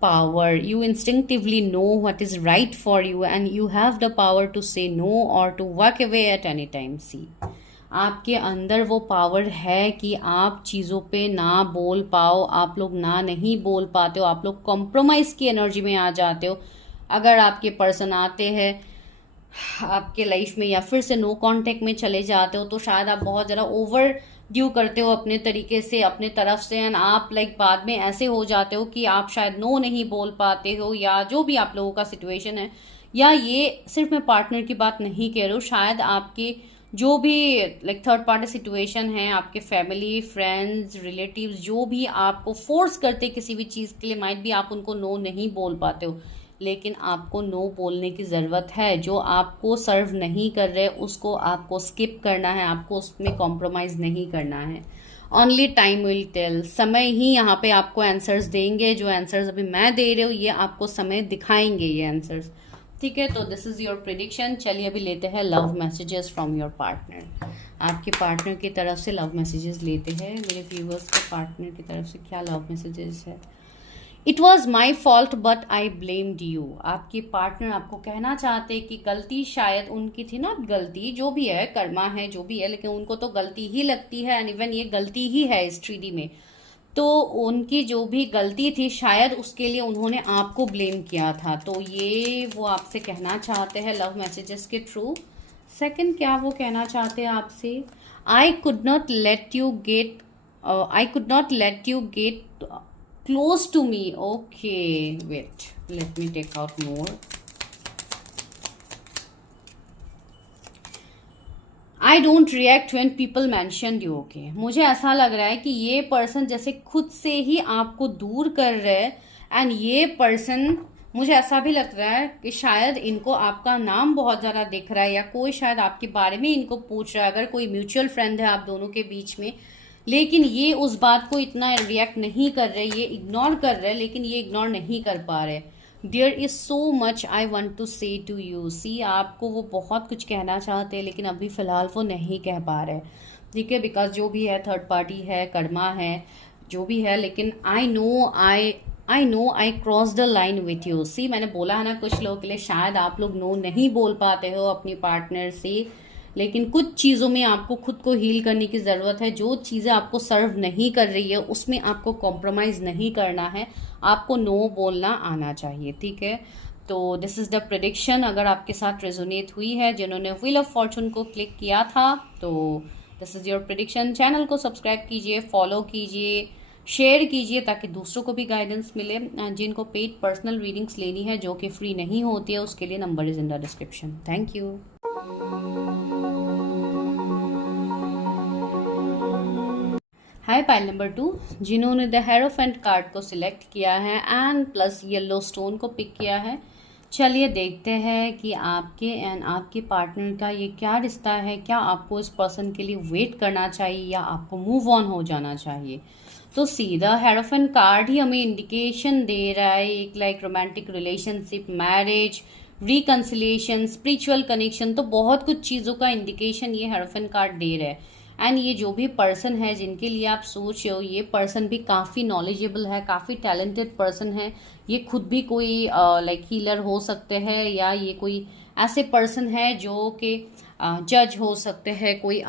Power. You instinctively know what is right for you and you have the power to say no or to walk away at any time. See, आपके अंदर वो power है कि आप चीज़ों पे ना बोल पाओ, आप लोग ना नहीं बोल पाते हो, आप लोग कॉम्प्रोमाइज़ की एनर्जी में आ जाते हो। अगर आपके पर्सन आते हैं आपके लाइफ में या फिर से नो कांटेक्ट में चले जाते हो, तो शायद आप बहुत ज़्यादा ओवर ड्यू करते हो अपने तरीके से, अपने तरफ से, एंड आप बाद में ऐसे हो जाते हो कि आप शायद नो नहीं बोल पाते हो, या जो भी आप लोगों का सिचुएशन है। या ये सिर्फ मैं पार्टनर की बात नहीं कह रही हूँ, शायद आपके जो भी थर्ड पार्टी सिचुएशन है, आपके फैमिली, फ्रेंड्स, रिलेटिव्स जो भी आपको फोर्स करते किसी भी चीज़ के लिए, माइट भी आप उनको नो नहीं बोल पाते हो, लेकिन आपको नो बोलने की ज़रूरत है। जो आपको सर्व नहीं कर रहे उसको आपको स्किप करना है, आपको उसमें कॉम्प्रोमाइज़ नहीं करना है। ओनली टाइम विल टेल, समय ही यहाँ पे आपको आंसर्स देंगे। जो आंसर्स अभी मैं दे रही हूँ ये आपको समय दिखाएंगे ये आंसर्स, ठीक है। तो दिस इज़ योर प्रिडिक्शन। चलिए अभी लेते हैं love messages from your partner. आपके पार्टनर की तरफ से लव मैसेजेस लेते हैं। मेरे व्यूवर्स के पार्टनर की तरफ से क्या लव मैसेजेस है। It was my fault but I blamed you. आपके पार्टनर आपको कहना चाहते कि गलती शायद उनकी थी ना, गलती जो भी है, कर्मा है जो भी है, लेकिन उनको तो गलती ही लगती है एंड इवन ये गलती ही है इस ट्रीडी में। तो उनकी जो भी गलती थी शायद उसके लिए उन्होंने आपको ब्लेम किया था। तो ये वो आपसे कहना चाहते हैं लव मैसेजेस के थ्रू। सेकंड क्या वो कहना चाहते हैं आपसे, I could not let you get close to me. Okay, wait, let me take out more. I don't react when people mention you. Okay, मुझे ऐसा लग रहा है कि ये पर्सन जैसे खुद से ही आपको दूर कर रहे हैं एंड ये पर्सन, मुझे ऐसा भी लग रहा है कि शायद इनको आपका नाम बहुत ज़्यादा दिख रहा है या कोई शायद आपके बारे में इनको पूछ रहा है। अगर कोई म्यूचुअल फ्रेंड है आप दोनों के बीच में, लेकिन ये उस बात को इतना रिएक्ट नहीं कर रहे, ये इग्नोर कर रहे, लेकिन ये इग्नोर नहीं कर पा रहे। There is so much I want to say to you. See, आपको वो बहुत कुछ कहना चाहते हैं लेकिन अभी फ़िलहाल वो नहीं कह पा रहे, ठीक है। बिकॉज जो भी है, थर्ड पार्टी है, कर्मा है, जो भी है, लेकिन I know I cross the line with you. See, मैंने बोला है ना, कुछ लोगों के लिए शायद आप लोग नो नहीं बोल पाते हो अपनी पार्टनर से, लेकिन कुछ चीज़ों में आपको खुद को हील करने की ज़रूरत है। जो चीज़ें आपको सर्व नहीं कर रही है उसमें आपको कॉम्प्रोमाइज़ नहीं करना है, आपको नो बोलना आना चाहिए, ठीक है। तो दिस इज़ द प्रेडिक्शन। अगर आपके साथ रेजोनेट हुई है, जिन्होंने व्हील ऑफ फॉर्चून को क्लिक किया था, तो this is your prediction. Channel को सब्सक्राइब कीजिए, फॉलो कीजिए, शेयर कीजिए ताकि दूसरों को भी गाइडेंस मिले। जिनको पेड पर्सनल रीडिंग्स लेनी है जो कि फ्री नहीं होती है, उसके लिए number is in the description. Thank you. Hi pile number 2, जिन्होंने द हेरोफेंट कार्ड को सिलेक्ट किया है एंड प्लस येलो स्टोन को पिक किया है। चलिए देखते हैं कि आपके एंड आपके पार्टनर का ये क्या रिश्ता है। क्या आपको इस पर्सन के लिए वेट करना चाहिए या आपको मूव ऑन हो जाना चाहिए। तो सीधा हेरोफेंट कार्ड ही हमें इंडिकेशन दे रहा है, एक like romantic relationship, marriage, reconciliation, spiritual connection, तो बहुत कुछ चीज़ों का इंडिकेशन ये हेरोफेंट कार्ड दे रहा है। एंड ये जो भी पर्सन है जिनके लिए आप सोच रहे हो, ये पर्सन भी काफ़ी नॉलेजेबल है, काफ़ी टैलेंटेड पर्सन है। ये खुद भी कोई लाइक हीलर हो सकते हैं या ये कोई ऐसे पर्सन है जो कि जज हो सकते हैं, कोई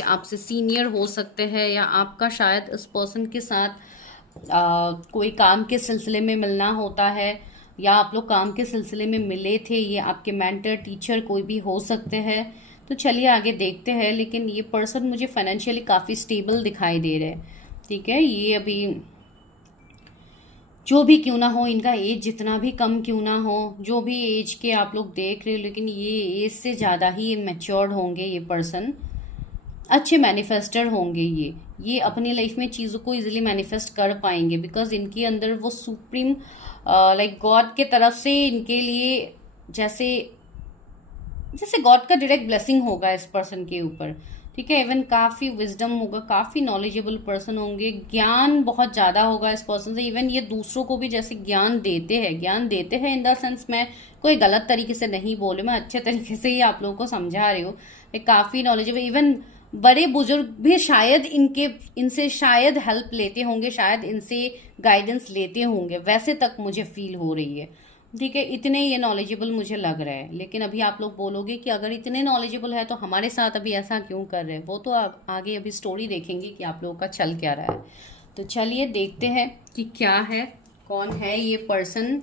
आपसे सीनियर हो सकते हैं, या आपका शायद इस पर्सन के साथ कोई काम के सिलसिले में मिलना होता है, या आप लोग काम के सिलसिले में मिले थे। ये आपके मेंटर, टीचर कोई भी हो सकते हैं। तो चलिए आगे देखते हैं। लेकिन ये पर्सन मुझे फाइनेंशियली काफ़ी स्टेबल दिखाई दे रहे हैं, ठीक है। ये अभी जो भी क्यों ना हो, इनका एज जितना भी कम क्यों ना हो, जो भी एज के आप लोग देख रहे हो, लेकिन ये एज से ज़्यादा ही मैच्योर्ड होंगे ये पर्सन। अच्छे मैनिफेस्टर होंगे ये अपनी लाइफ में चीज़ों को इजीली मैनिफेस्ट कर पाएंगे बिकॉज इनके अंदर वो सुप्रीम लाइक गॉड के तरफ से इनके लिए जैसे गॉड का डायरेक्ट ब्लेसिंग होगा इस पर्सन के ऊपर, ठीक है। इवन काफ़ी विजडम होगा, काफ़ी नॉलेजेबल पर्सन होंगे, ज्ञान बहुत ज़्यादा होगा इस पर्सन से। इवन ये दूसरों को भी जैसे ज्ञान देते हैं इन द सेंस, मैं कोई गलत तरीके से नहीं बोले, मैं अच्छे तरीके से ही आप लोगों को समझा रही हूँ। काफ़ी नॉलेजेबल, इवन बड़े बुजुर्ग भी शायद इनसे शायद हेल्प लेते होंगे, शायद इनसे गाइडेंस लेते होंगे, वैसे तक मुझे फील हो रही है, ठीक है। इतने ये नॉलेजेबल मुझे लग रहा है। लेकिन अभी आप लोग बोलोगे कि अगर इतने नॉलेजेबल है तो हमारे साथ अभी ऐसा क्यों कर रहे हैं, वो तो आप आगे अभी स्टोरी देखेंगे कि आप लोगों का चल क्या रहा है। तो चलिए देखते हैं कि क्या है, कौन है ये पर्सन।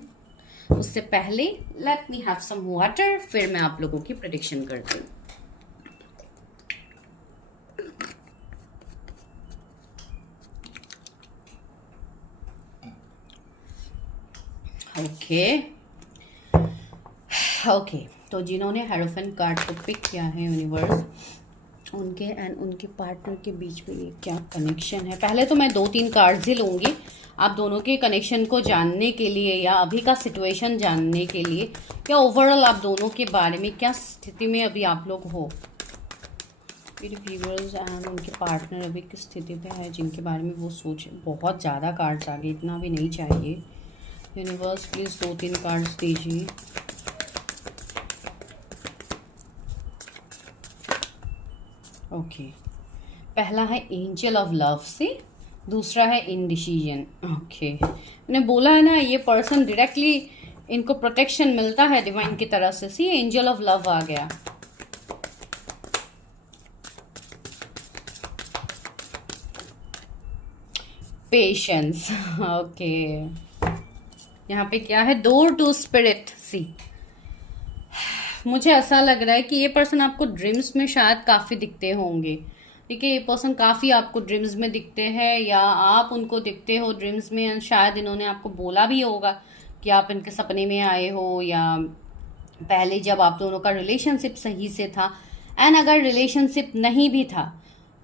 उससे पहले let me have some water, फिर मैं आप लोगों की प्रेडिक्शन करती हूँ। ओके, तो जिन्होंने हेरोफेंट कार्ड को पिक किया है यूनिवर्स, उनके एंड उनके पार्टनर के बीच में ये क्या कनेक्शन है। पहले तो मैं 2-3 कार्ड्स ही लूँगी, आप दोनों के कनेक्शन को जानने के लिए या अभी का सिचुएशन जानने के लिए, या ओवरऑल आप दोनों के बारे में क्या स्थिति में अभी आप लोग हो। मेरे व्यूअर्स एंड उनके पार्टनर अभी किस स्थिति पे है, जिनके बारे में वो सोच। बहुत ज़्यादा कार्ड्स आ गए, इतना भी नहीं चाहिए। यूनिवर्स प्लीज़ 2-3 कार्ड्स दीजिए। ओके, पहला है एंजल ऑफ लव से, दूसरा है इनडिसीजन। ओके, मैंने बोला है ना, ये पर्सन डायरेक्टली इनको प्रोटेक्शन मिलता है डिवाइन की तरफ से। सी, एंजल ऑफ लव आ गया। पेशेंस। ओके, यहाँ पे क्या है, डोर टू स्पिरिट। सी, मुझे ऐसा लग रहा है कि ये पर्सन आपको ड्रीम्स में शायद काफ़ी दिखते होंगे। ठीक है, ये पर्सन काफ़ी आपको ड्रीम्स में दिखते हैं, या आप उनको दिखते हो ड्रीम्स में। शायद इन्होंने आपको बोला भी होगा कि आप इनके सपने में आए हो, या पहले जब आप दोनों का रिलेशनशिप सही से था। एंड अगर रिलेशनशिप नहीं भी था,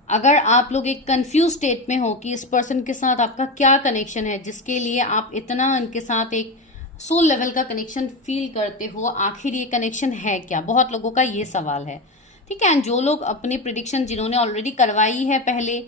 अगर आप लोग एक कंफ्यूज स्टेट में हो कि इस पर्सन के साथ आपका क्या कनेक्शन है, जिसके लिए आप इतना इनके साथ एक सोल लेवल का कनेक्शन फील करते हो, आखिर ये कनेक्शन है क्या? बहुत लोगों का ये सवाल है। ठीक है, एंड जो लोग अपनी प्रिडिक्शन जिन्होंने ऑलरेडी करवाई है पहले,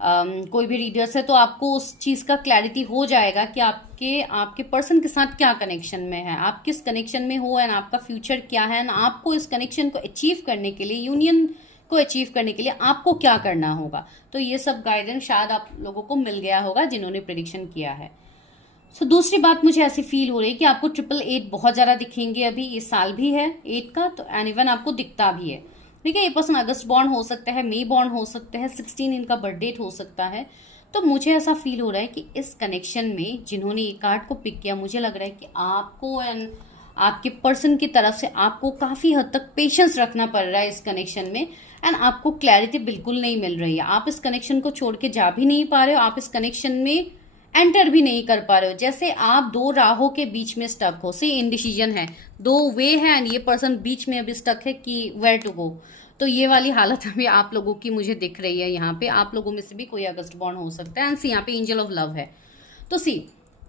कोई भी रीडर से, तो आपको उस चीज़ का क्लैरिटी हो जाएगा कि आपके पर्सन के साथ क्या कनेक्शन में है, आप किस कनेक्शन में हो, एंड आपका फ्यूचर क्या है, एंड आपको इस कनेक्शन को अचीव करने के लिए, यूनियन को अचीव करने के लिए आपको क्या करना होगा। तो ये सब गाइडेंस शायद आप लोगों को मिल गया होगा जिन्होंने प्रिडिक्शन किया है। सो दूसरी बात मुझे ऐसी फील हो रही है कि आपको 888 बहुत ज़्यादा दिखेंगे। अभी ये साल भी है 8 का, तो एंड इवन आपको दिखता भी है। ठीक है, ये पर्सन अगस्त बॉर्न हो सकता है, मई बॉर्न हो सकता है, 16 इनका बर्थ डेट हो सकता है। तो मुझे ऐसा फील हो रहा है कि इस कनेक्शन में जिन्होंने ये कार्ड को पिक किया, मुझे लग रहा है कि आपको एंड आपके पर्सन की तरफ से आपको काफ़ी हद तक पेशेंस रखना पड़ रहा है इस कनेक्शन में, एंड आपको क्लैरिटी बिल्कुल नहीं मिल रही है। आप इस कनेक्शन को छोड़ के जा भी नहीं पा रहे हो, आप इस कनेक्शन में एंटर भी नहीं कर पा रहे हो। जैसे आप दो राहों के बीच में स्टक हो। सी, इनडिसीजन है, दो वे है, एंड ये पर्सन बीच में अभी स्टक है कि वेयर टू गो। तो ये वाली हालत अभी आप लोगों की मुझे दिख रही है। यहाँ पे आप लोगों में से भी कोई अगस्त बॉर्न हो सकता है, एंड सी यहाँ पे एंजल ऑफ लव है। तो सी,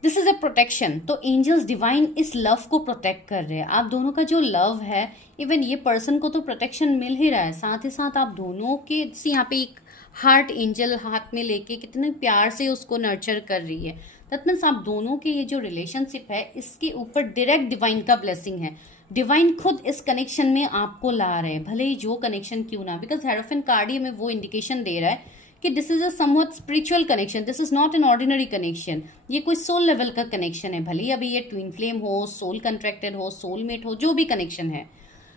दिस इज अ प्रोटेक्शन। तो एंजल्स डिवाइन इस लव को प्रोटेक्ट कर रहे हैं। आप दोनों का जो लव है, इवन ये पर्सन को तो प्रोटेक्शन मिल ही रहा है, साथ ही साथ आप दोनों के, सी यहाँ पे एक हार्ट एंजल हाथ में लेके कितने प्यार से उसको नर्चर कर रही है। दैट मीन्स आप दोनों के ये जो रिलेशनशिप है, इसके ऊपर डायरेक्ट डिवाइन का ब्लेसिंग है। डिवाइन खुद इस कनेक्शन में आपको ला रहे हैं, भले ही जो कनेक्शन क्यों ना। बिकॉज हेरोफेंट कार्ड में वो इंडिकेशन दे रहा है कि this is a somewhat spiritual connection, this is not an ordinary connection. ये कोई सोल लेवल का कनेक्शन है, भले ही अभी ये ट्विन फ्लेम हो, सोल कंट्रैक्टेड हो, सोलमेट हो, जो भी कनेक्शन है,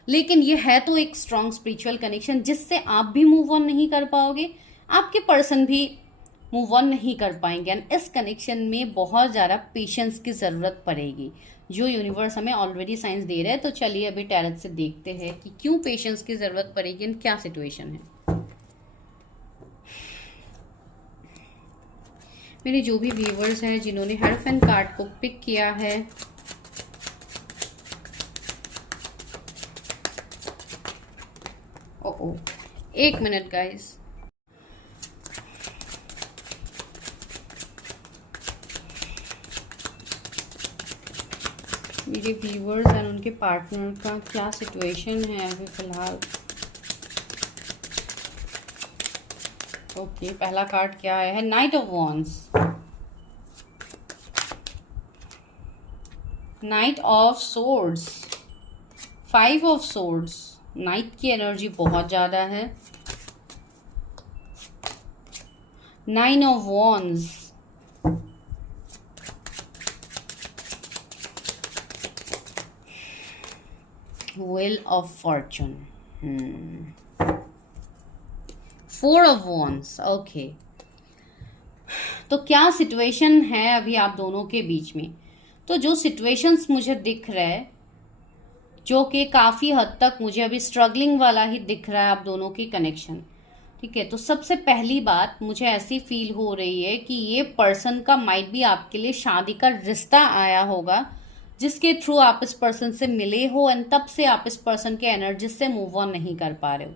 लेकिन ये है तो एक स्ट्रॉन्ग स्पिरिचुअल कनेक्शन, जिससे आप भी मूव ऑन नहीं कर पाओगे, आपके पर्सन भी मूव ऑन नहीं कर पाएंगे। एंड इस कनेक्शन में बहुत ज़्यादा पेशेंस की ज़रूरत पड़ेगी, जो यूनिवर्स हमें ऑलरेडी साइंस दे रहा है। तो चलिए अभी टैरेट से देखते हैं कि क्यों पेशेंस की ज़रूरत पड़ेगी एंड क्या सिचुएशन है। मेरे जो भी व्यूवर्स हैं जिन्होंने हेरोफेंट कार्ड को पिक किया है, ओ 1 मिनट गाइस। मेरे व्यूवर्स एंड उनके पार्टनर का क्या सिचुएशन है अभी फिलहाल। ओके, पहला कार्ड क्या है? Night of wands, night of swords, 5 of swords. Night की एनर्जी बहुत ज़्यादा है। 9 of wands, wheel of Fortune, 4 of wands. Okay, तो क्या सिचुएशन है अभी आप दोनों के बीच में? तो जो सिचुएशंस मुझे दिख रहा है, जो कि काफ़ी हद तक मुझे अभी स्ट्रगलिंग वाला ही दिख रहा है आप दोनों की कनेक्शन। ठीक है, तो सबसे पहली बात मुझे ऐसी फील हो रही है कि ये पर्सन का माइट भी आपके लिए शादी का रिश्ता आया होगा, जिसके थ्रू आप इस पर्सन से मिले हो, एंड तब से आप इस पर्सन के एनर्जी से मूव ऑन नहीं कर पा रहे हो।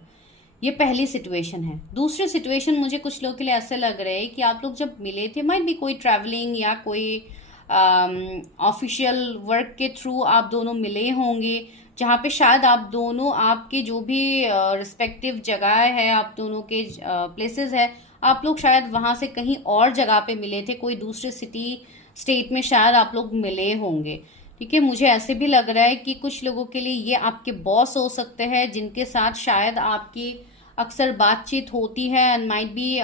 ये पहली सिचुएशन है। दूसरी सिचुएशन मुझे कुछ लोगों के लिए ऐसे लग रहा है कि आप लोग जब मिले थे, माइट भी कोई ट्रैवलिंग या कोई ऑफिशियल वर्क के थ्रू आप दोनों मिले होंगे, जहाँ पे शायद आप दोनों, आपके जो भी रिस्पेक्टिव जगह है, आप दोनों के प्लेसेस है, आप लोग शायद वहाँ से कहीं और जगह पे मिले थे, कोई दूसरे सिटी स्टेट में शायद आप लोग मिले होंगे। ठीक है, मुझे ऐसे भी लग रहा है कि कुछ लोगों के लिए ये आपके बॉस हो सकते हैं, जिनके साथ शायद आपकी अक्सर बातचीत होती है। एंड माइट बी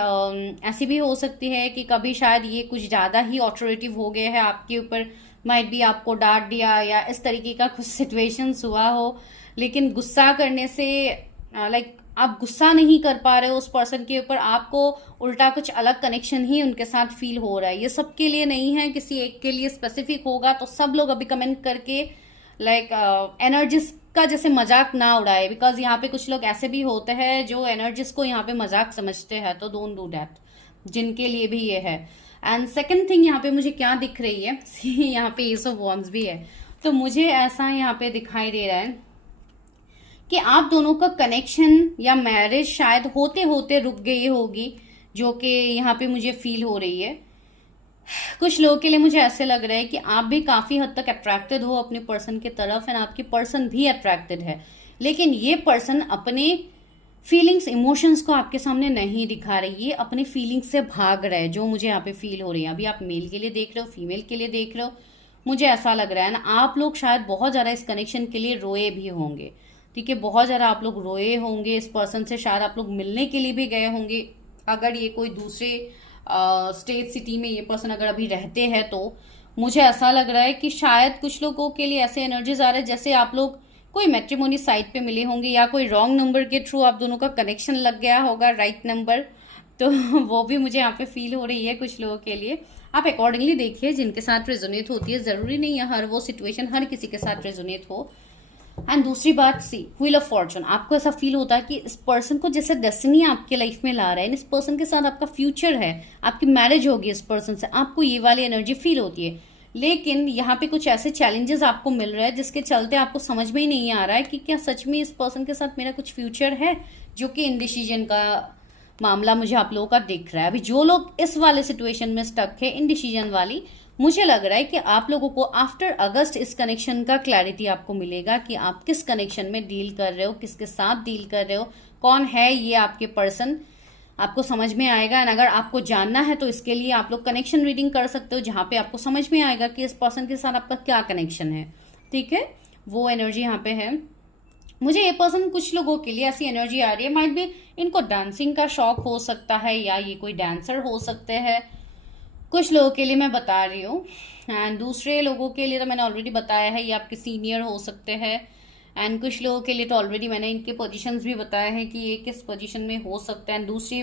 ऐसी भी हो सकती है कि कभी शायद ये कुछ ज़्यादा ही ऑथोरेटिव हो गए हैं आपके ऊपर, माइट बी आपको डांट दिया या इस तरीके का कुछ सिचुएशंस हुआ हो। लेकिन गुस्सा करने से लाइक आप गुस्सा नहीं कर पा रहे हो उस पर्सन के ऊपर, आपको उल्टा कुछ अलग कनेक्शन ही उनके साथ फील हो रहा है। ये सबके लिए नहीं है, किसी एक के लिए स्पेसिफिक होगा तो सब लोग अभी कमेंट करके लाइक एनर्जीज का जैसे मजाक ना उड़ाए, बिकॉज यहाँ पे कुछ लोग ऐसे भी होते हैं जो एनर्जीज को यहाँ पे मजाक समझते हैं, तो डोंट डू दैट, जिनके लिए भी ये है। एंड सेकंड थिंग यहाँ पे मुझे क्या दिख रही है यहाँ पे एस ऑफ वॉन्ड्स भी है, तो मुझे ऐसा यहाँ पे दिखाई दे रहा है कि आप दोनों का कनेक्शन या मैरिज शायद होते होते रुक गई होगी, जो कि यहाँ पे मुझे फील हो रही है। कुछ लोगों के लिए मुझे ऐसे लग रहा है कि आप भी काफी हद तक अट्रैक्टेड हो अपने पर्सन की तरफ, एंड आपकी पर्सन भी अट्रैक्टेड है, लेकिन ये पर्सन अपने फीलिंग्स, इमोशंस को आपके सामने नहीं दिखा रही, ये अपनी फीलिंग्स से भाग रहा है, जो मुझे यहाँ पे फील हो रही है। अभी आप मेल के लिए देख रहे हो, फीमेल के लिए देख रहे हो, मुझे ऐसा लग रहा है ना, आप लोग शायद बहुत ज्यादा इस कनेक्शन के लिए रोए भी होंगे। ठीक है, बहुत ज्यादा आप लोग रोए होंगे इस पर्सन से, शायद आप लोग मिलने के लिए भी गए होंगे। अगर ये कोई दूसरे स्टेट सिटी में ये पर्सन अगर अभी रहते हैं, तो मुझे ऐसा लग रहा है कि शायद कुछ लोगों के लिए ऐसे एनर्जीज आ रहे हैं जैसे आप लोग कोई मैट्रिमोनी साइट पे मिले होंगे, या कोई रॉन्ग नंबर के थ्रू आप दोनों का कनेक्शन लग गया होगा, राइट नंबर, तो वो भी मुझे यहाँ पे फील हो रही है कुछ लोगों के लिए। आप अकॉर्डिंगली देखिए, जिनके साथ रेजोनेट होती है, जरूरी नहीं है हर वो सिचुएशन हर किसी के साथ रेजोनेट हो। एंड दूसरी बात, सी व्हील ऑफ फॉर्चून, आपको ऐसा फील होता है कि इस पर्सन को जैसे डेस्टिनी आपके लाइफ में ला रहा है, इस पर्सन के साथ आपका फ्यूचर है, आपकी मैरिज होगी इस पर्सन से, आपको ये वाली एनर्जी फील होती है। लेकिन यहाँ पे कुछ ऐसे चैलेंजेस आपको मिल रहे हैं जिसके चलते आपको समझ में ही नहीं आ रहा है कि क्या सच में इस पर्सन के साथ मेरा कुछ फ्यूचर है, जो कि इनडिसीजन का मामला मुझे आप लोगों का दिख रहा है। अभी जो लोग इस वाले सिचुएशन में स्टक है, इनडिसीजन वाली, मुझे लग रहा है कि आप लोगों को आफ्टर अगस्त इस कनेक्शन का क्लैरिटी आपको मिलेगा कि आप किस कनेक्शन में डील कर रहे हो, किसके साथ डील कर रहे हो, कौन है ये आपके पर्सन, आपको समझ में आएगा। एंड अगर आपको जानना है तो इसके लिए आप लोग कनेक्शन रीडिंग कर सकते हो, जहां पे आपको समझ में आएगा कि इस पर्सन के साथ आपका क्या कनेक्शन है। ठीक है, वो एनर्जी यहाँ पे है। मुझे ये पर्सन, कुछ लोगों के लिए ऐसी एनर्जी आ रही है, माइट भी इनको डांसिंग का शौक हो सकता है, या ये कोई डांसर हो सकते हैं, कुछ लोगों के लिए मैं बता रही हूँ। एंड दूसरे लोगों के लिए तो मैंने ऑलरेडी बताया है, ये आपके सीनियर हो सकते हैं। एंड कुछ लोगों के लिए तो ऑलरेडी मैंने इनके पोजीशंस भी बताया है कि ये किस पोजीशन में हो सकते हैं। दूसरी,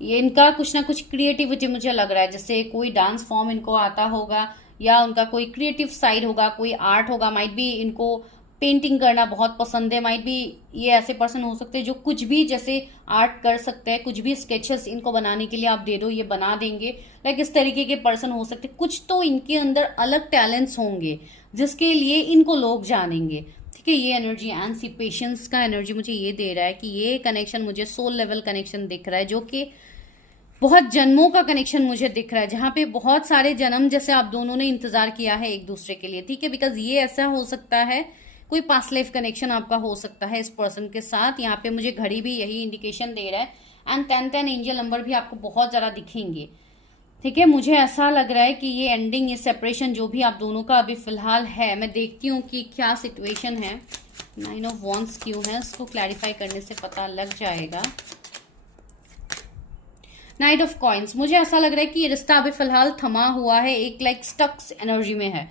ये इनका कुछ ना कुछ क्रिएटिविटी मुझे लग रहा है, जैसे कोई डांस फॉर्म इनको आता होगा, या उनका कोई क्रिएटिव साइड होगा, कोई आर्ट होगा, माइट भी इनको पेंटिंग करना बहुत पसंद है, माइट भी ये ऐसे पर्सन हो सकते हैं जो कुछ भी जैसे आर्ट कर सकते हैं, कुछ भी स्केचेस इनको बनाने के लिए आप दे दो ये बना देंगे, लाइक इस तरीके के पर्सन हो सकते हैं। कुछ तो इनके अंदर अलग टैलेंट्स होंगे जिसके लिए इनको लोग जानेंगे। ठीक है, ये एनर्जी एंड पेशेंस का एनर्जी मुझे ये दे रहा है कि ये कनेक्शन मुझे सोल लेवल कनेक्शन दिख रहा है, जो कि बहुत जन्मों का कनेक्शन मुझे दिख रहा है, जहां पे बहुत सारे जन्म जैसे आप दोनों ने इंतजार किया है एक दूसरे के लिए। ठीक है, बिकॉज ये ऐसा हो सकता है, कोई पास्ट लाइफ कनेक्शन आपका हो सकता है इस पर्सन के साथ। यहाँ पे मुझे घड़ी भी यही इंडिकेशन दे रहा है, एंड 1010 एंजल नंबर भी आपको बहुत ज्यादा दिखेंगे। ठीक है, मुझे ऐसा लग रहा है कि ये एंडिंग, ये सेपरेशन जो भी आप दोनों का अभी फिलहाल है, मैं देखती हूँ कि क्या सिचुएशन है। 9 ऑफ वॉन्ड्स क्यों है, इसको क्लैरिफाई करने से पता लग जाएगा। नाइट ऑफ कॉइन्स, मुझे ऐसा लग रहा है कि ये रिश्ता अभी फिलहाल थमा हुआ है, एक लाइक स्टक्स एनर्जी में है,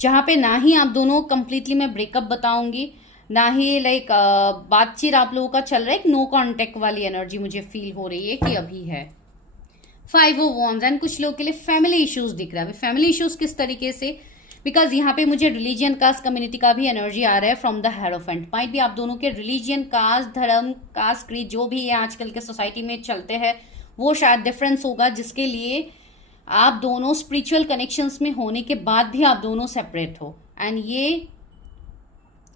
जहां पे ना ही आप दोनों कंप्लीटली मैं ब्रेकअप बताऊंगी, ना ही लाइक बातचीत आप लोगों का चल रहा है, एक नो कॉन्टेक्ट वाली एनर्जी मुझे फील हो रही है कि अभी है। 5 ऑफ वॉन्ड्स, एंड कुछ लोगों के लिए फैमिली इश्यूज दिख रहा है। फैमिली इश्यूज किस तरीके से, बिकॉज यहाँ पे मुझे रिलीजियन, कास्ट, कम्युनिटी का भी एनर्जी आ रहा है फ्रॉम द हेरोफेंट। माइट भी आप दोनों के रिलीजियन, कास्ट, धर्म, कास्ट, क्रीड जो भी है आजकल के सोसाइटी में चलते हैं, वो शायद डिफरेंस होगा, जिसके लिए आप दोनों स्पिरिचुअल कनेक्शंस में होने के बाद भी आप दोनों सेपरेट हो। एंड ये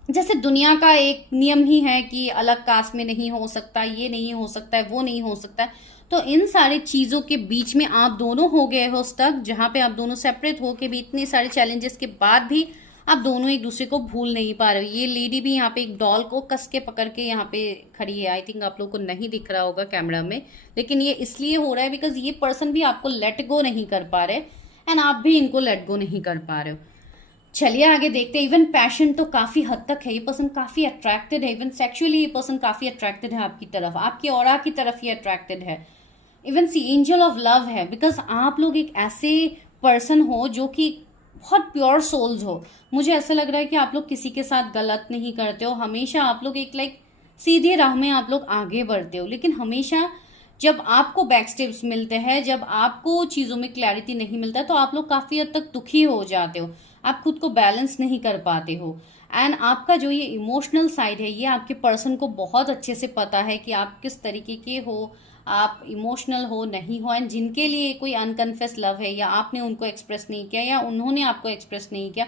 जैसे दुनिया का एक नियम ही है कि अलग कास्ट में नहीं हो सकता, ये नहीं हो सकता है, वो नहीं हो सकता है। तो इन सारी चीज़ों के बीच में आप दोनों हो गए हो स्टक, जहाँ पे आप दोनों सेपरेट हो के भी इतने सारे चैलेंजेस के बाद भी आप दोनों एक दूसरे को भूल नहीं पा रहे हो। ये लेडी भी यहाँ पे एक डॉल को कस के पकड़ के यहाँ पे खड़ी है। आई थिंक आप लोग को नहीं दिख रहा होगा कैमरा में, लेकिन ये इसलिए हो रहा है बिकॉज ये पर्सन भी आपको लेट गो नहीं कर पा रहे एंड आप भी इनको लेट गो नहीं कर पा रहे हो। चलिए आगे देखते हैं। इवन पैशन तो काफी हद तक है, ये पर्सन काफी अट्रैक्टेड है, इवन सेक्सुअली ये पर्सन काफी अट्रैक्टेड है आपकी तरफ, आपकी ऑरा की तरफ ये अट्रैक्टेड है। Even see angel of love है, बिकॉज आप लोग एक ऐसे पर्सन हो जो कि बहुत प्योर सोल्स हो। मुझे ऐसा लग रहा है कि आप लोग किसी के साथ गलत नहीं करते हो, हमेशा आप लोग एक सीधी राह में आप लोग आगे बढ़ते हो। लेकिन हमेशा जब आपको बैक स्टेप्स मिलते हैं, जब आपको चीज़ों में क्लैरिटी नहीं मिलता, तो आप लोग काफ़ी हद तक दुखी हो जाते हो, आप खुद को बैलेंस नहीं कर पाते हो। एंड आपका जो ये इमोशनल साइड है, ये आपके पर्सन को बहुत अच्छे से पता है कि आप किस तरीके के हो, आप इमोशनल हो नहीं हो। एंड जिनके लिए कोई अनकन्फेस लव है, या आपने उनको एक्सप्रेस नहीं किया या उन्होंने आपको एक्सप्रेस नहीं किया,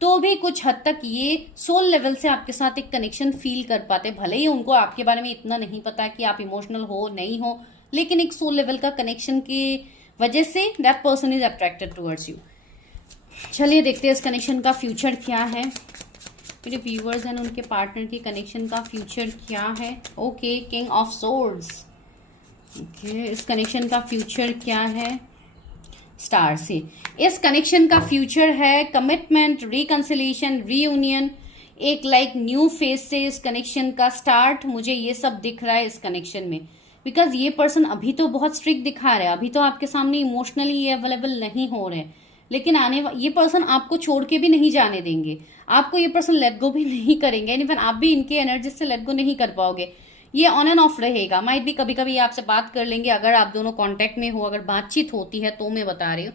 तो भी कुछ हद तक ये सोल लेवल से आपके साथ एक कनेक्शन फील कर पाते। भले ही उनको आपके बारे में इतना नहीं पता कि आप इमोशनल हो नहीं हो, लेकिन एक सोल लेवल का कनेक्शन की वजह say that person is attracted towards you. चलिए देखते हैं इस कनेक्शन का फ्यूचर क्या है। मेरे व्यूअर्स एंड उनके पार्टनर के कनेक्शन का फ्यूचर क्या है। Okay, king of swords. Okay, इस कनेक्शन का फ्यूचर क्या है। स्टार से इस कनेक्शन का फ्यूचर है कमिटमेंट, रिकंसिलिएशन, रीयूनियन, एक न्यू फेज से इस कनेक्शन का स्टार्ट। मुझे ये सब दिख रहा है इस कनेक्शन में, बिकॉज ये पर्सन अभी तो बहुत स्ट्रिक्ट दिखा रहे हैं, अभी तो आपके सामने इमोशनली अवेलेबल नहीं हो रहे, लेकिन ये पर्सन आपको छोड़ के भी नहीं जाने देंगे, आपको ये पर्सन लेट गो भी नहीं करेंगे, इवन आप भी इनके एनर्जी से लेट गो नहीं कर पाओगे। ये ऑन एंड ऑफ रहेगा, माइट भी कभी कभी आपसे बात कर लेंगे, अगर आप दोनों कांटेक्ट में हो, अगर बातचीत होती है तो मैं बता रही हूँ,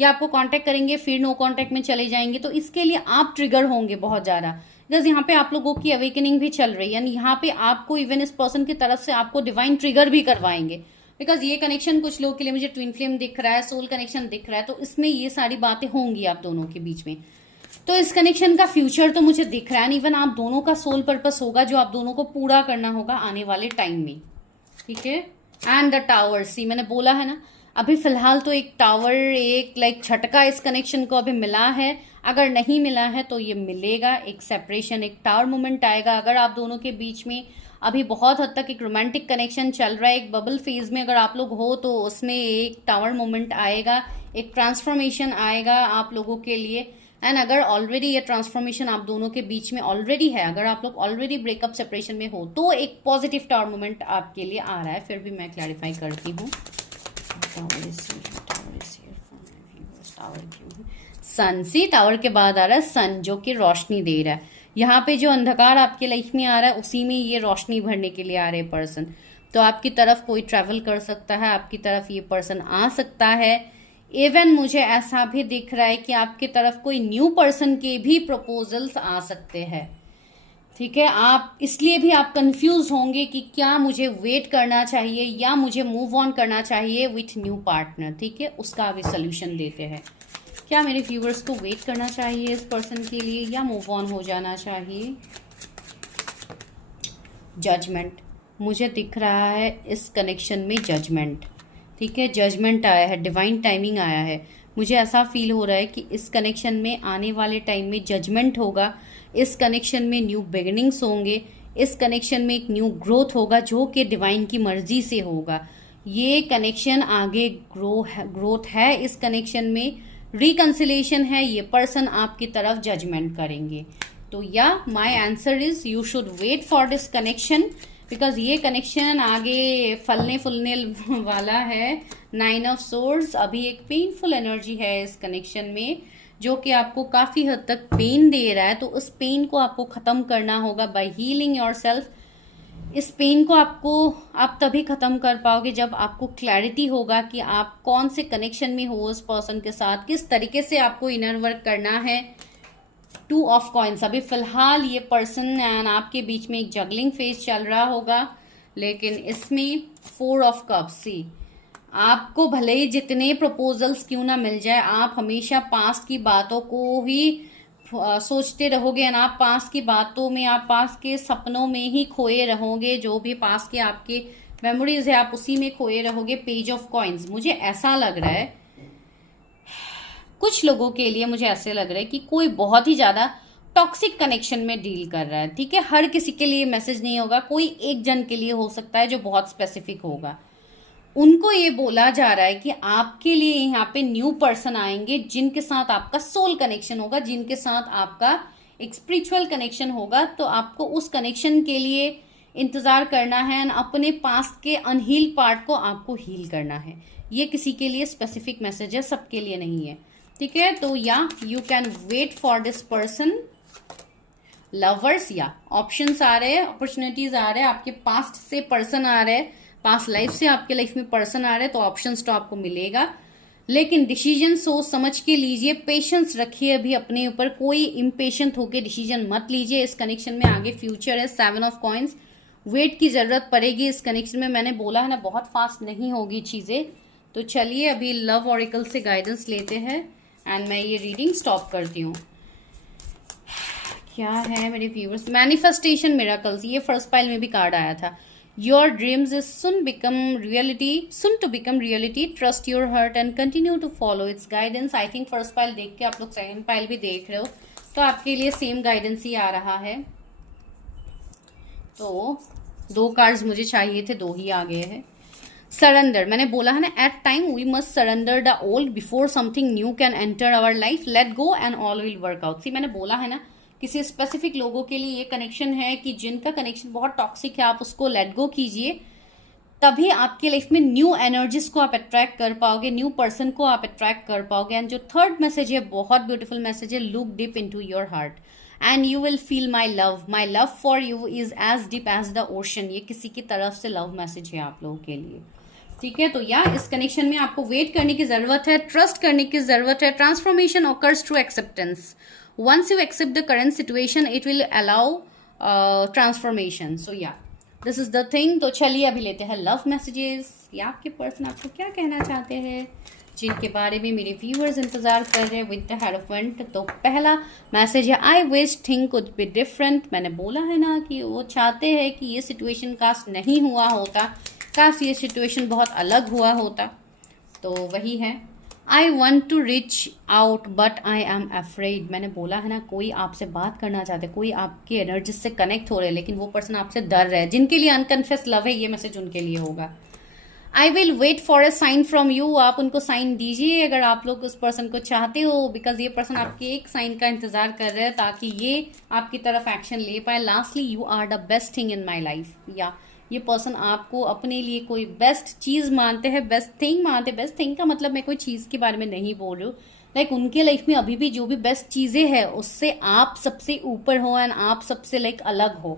या आपको कांटेक्ट करेंगे फिर नो कांटेक्ट में चले जाएंगे, तो इसके लिए आप ट्रिगर होंगे बहुत ज्यादा। बिकॉज यहाँ पे आप लोगों की अवेकनिंग भी चल रही है, यानी यहाँ पे आपको इवन इस पर्सन की तरफ से आपको डिवाइन ट्रिगर भी करवाएंगे। बिकॉज ये कनेक्शन कुछ लोगों के लिए मुझे ट्विन फ्लेम दिख रहा है, सोल कनेक्शन दिख रहा है, तो इसमें ये सारी बातें होंगी आप दोनों के बीच में। तो इस कनेक्शन का फ्यूचर तो मुझे दिख रहा है, इवन आप दोनों का सोल पर्पस होगा जो आप दोनों को पूरा करना होगा आने वाले टाइम में, ठीक है। एंड द टावर, सी मैंने बोला है ना, अभी फिलहाल तो एक टावर, एक झटका इस कनेक्शन को अभी मिला है, अगर नहीं मिला है तो ये मिलेगा, एक सेपरेशन, एक टावर मोमेंट आएगा। अगर आप दोनों के बीच में अभी बहुत हद तक एक रोमांटिक कनेक्शन चल रहा है, एक बबल फेज में अगर आप लोग हो, तो उसमें एक टावर मोमेंट आएगा, एक ट्रांसफॉर्मेशन आएगा आप लोगों के लिए। एंड अगर ऑलरेडी ये ट्रांसफॉर्मेशन आप दोनों के बीच में ऑलरेडी है, अगर आप लोग ऑलरेडी ब्रेकअप सेपरेशन में हो, तो एक पॉजिटिव टावर मोमेंट आपके लिए आ रहा है। फिर भी मैं क्लैरिफाई करती हूँ। सन, सी टावर के बाद आ रहा है सन, जो कि रोशनी दे रहा है। यहाँ पे जो अंधकार आपके लाइफ में आ रहा है, उसी में ये रोशनी भरने के लिए आ रहे पर्सन। तो आपकी तरफ कोई ट्रैवल कर सकता है, आपकी तरफ ये पर्सन आ सकता है। इवन मुझे ऐसा भी दिख रहा है कि आपकी तरफ कोई न्यू पर्सन के भी प्रपोजल्स आ सकते हैं, ठीक है। आप इसलिए भी आप कंफ्यूज होंगे कि क्या मुझे वेट करना चाहिए या मुझे मूव ऑन करना चाहिए विथ न्यू पार्टनर, ठीक है। उसका अभी सोल्यूशन देते हैं। क्या मेरे व्यूवर्स को वेट करना चाहिए इस पर्सन के लिए या मूव ऑन हो जाना चाहिए। जजमेंट मुझे दिख रहा है इस कनेक्शन में, जजमेंट, ठीक है। जजमेंट आया है, डिवाइन टाइमिंग आया है। मुझे ऐसा फील हो रहा है कि इस कनेक्शन में आने वाले टाइम में जजमेंट होगा, इस कनेक्शन में न्यू बिगिनिंग्स होंगे, इस कनेक्शन में एक न्यू ग्रोथ होगा जो कि डिवाइन की मर्जी से होगा। ये कनेक्शन आगे ग्रोथ है, इस कनेक्शन में रिकंसिलेशन है, ये पर्सन आपकी तरफ जजमेंट करेंगे। तो yeah my answer is you should wait for this connection, because ये कनेक्शन आगे फलने फूलने वाला है। 9 ऑफ सोर्ड्स, अभी एक पेनफुल एनर्जी है इस कनेक्शन में, जो कि आपको काफी हद तक पेन दे रहा है। तो उस पेन को आपको खत्म करना होगा बाय हीलिंग योरसेल्फ। इस पेन को आप तभी खत्म कर पाओगे जब आपको क्लैरिटी होगा कि आप कौन से कनेक्शन में हो उस पर्सन के साथ, किस तरीके से आपको इनर वर्क करना है। 2 ऑफ कॉइन्स, अभी फिलहाल ये पर्सन एंड आपके बीच में एक जगलिंग फेज चल रहा होगा, लेकिन इसमें 4 ऑफ कप्स, सी आपको भले ही जितने प्रपोजल्स क्यों ना मिल जाए, आप हमेशा पास्ट की बातों को ही सोचते रहोगे एंड आप पास की बातों में, आप पास के सपनों में ही खोए रहोगे। जो भी पास के आपके मेमोरीज है आप उसी में खोए रहोगे। पेज ऑफ कॉइन्स, मुझे ऐसा लग रहा है कुछ लोगों के लिए, मुझे ऐसे लग रहा है कि कोई बहुत ही ज्यादा टॉक्सिक कनेक्शन में डील कर रहा है। ठीक है, हर किसी के लिए मैसेज नहीं होगा, कोई एक जन के लिए हो सकता है जो बहुत स्पेसिफिक होगा। उनको ये बोला जा रहा है कि आपके लिए यहाँ पे न्यू पर्सन आएंगे जिनके साथ आपका सोल कनेक्शन होगा, जिनके साथ आपका एक स्पिरिचुअल कनेक्शन होगा। तो आपको उस कनेक्शन के लिए इंतजार करना है एंड अपने पास्ट के अनहील पार्ट को आपको हील करना है। ये किसी के लिए स्पेसिफिक मैसेज है, सबके लिए नहीं है। ठीक है, तो yeah you can wait for this person. Lovers, या ऑप्शंस आ रहे हैं, अपॉर्चुनिटीज आ रहे हैं, आपके पास्ट से पर्सन आ रहे हैं, पास्ट लाइफ से आपके लाइफ में पर्सन आ रहे हैं, तो ऑप्शंस तो आपको मिलेगा। लेकिन डिसीजन सोच समझ के लीजिए, पेशेंस रखिए अभी अपने ऊपर, कोई इम्पेशेंट होके डिसीजन मत लीजिए। इस कनेक्शन में आगे फ्यूचर है। 7 ऑफ कॉइन्स, वेट की जरूरत पड़ेगी इस कनेक्शन में। मैंने बोला है ना, बहुत फास्ट नहीं होगी चीजें। तो चलिए अभी लव ऑरिकल से गाइडेंस लेते हैं एंड मैं ये रीडिंग स्टॉप करती हूँ। क्या है मेरे व्यूअर्स? मैनिफेस्टेशन मिरेकल्स, ये फर्स्ट पाइल में भी कार्ड आया था। Your dreams is soon become reality, soon to become reality, trust your heart and continue to follow its guidance. I think first pile देख के आप लोग सेकंड पाइल भी देख रहे हो, तो आपके लिए सेम गाइडेंस ही आ रहा है। तो 2 कार्ड्स मुझे चाहिए थे, 2 ही आ गए हैं। सरेंडर, मैंने बोला है ना, at time we must surrender the old before something new can enter our life, let go and all will work out. See, मैंने बोला है ना, किसी स्पेसिफिक लोगों के लिए ये कनेक्शन है कि जिनका कनेक्शन बहुत टॉक्सिक है, आप उसको लेट गो कीजिए, तभी आपके लाइफ में न्यू एनर्जीज को आप अट्रैक्ट कर पाओगे, न्यू पर्सन को आप अट्रैक्ट कर पाओगे। एंड जो थर्ड मैसेज है, बहुत ब्यूटीफुल मैसेज है, look deep into your heart and you will feel my love for you is as deep as the ocean. ये किसी की तरफ से लव मैसेज है आप लोगों के लिए। ठीक है, तो या इस कनेक्शन में आपको वेट करने की जरूरत है, ट्रस्ट करने की जरूरत है। Transformation occurs through acceptance. Once you accept the current situation, it will allow transformation. So yeah, this is the thing. तो चलिए अभी लेते हैं लव मैसेजेस, या आपके पर्सन आपको क्या कहना चाहते हैं, जिनके बारे में मेरे व्यूअर्स इंतजार कर रहे हैं विद द हेरोफेंट। तो पहला मैसेज है, I wish thing could be different. मैंने बोला है ना कि वो चाहते हैं कि ये सिचुएशन काश नहीं हुआ होता, काश ये सिचुएशन बहुत अलग हुआ होता। तो वही है, I want to reach out but I am afraid. मैंने बोला है ना, कोई आपसे बात करना चाहते, कोई आपके एनर्जी से कनेक्ट हो रहे हैं, लेकिन वो पर्सन आपसे डर रहे हैं। जिनके लिए अनकन्फेस लव है, ये मैसेज उनके लिए होगा। I will wait for a sign from you. आप उनको साइन दीजिए अगर आप लोग उस पर्सन को चाहते हो, बिकॉज ये पर्सन आपके एक साइन का इंतजार कर रहे हैं ताकि ये आपकी तरफ एक्शन ले पाए। Lastly, you are the best thing in my life. या ये पर्सन आपको अपने लिए कोई बेस्ट चीज मानते हैं, बेस्ट थिंग मानते हैं। बेस्ट थिंग का मतलब मैं कोई चीज के बारे में नहीं बोल रही हूँ, लाइक उनके लाइफ में अभी भी जो भी बेस्ट चीजें हैं उससे आप सबसे ऊपर हो एंड आप सबसे लाइक अलग हो,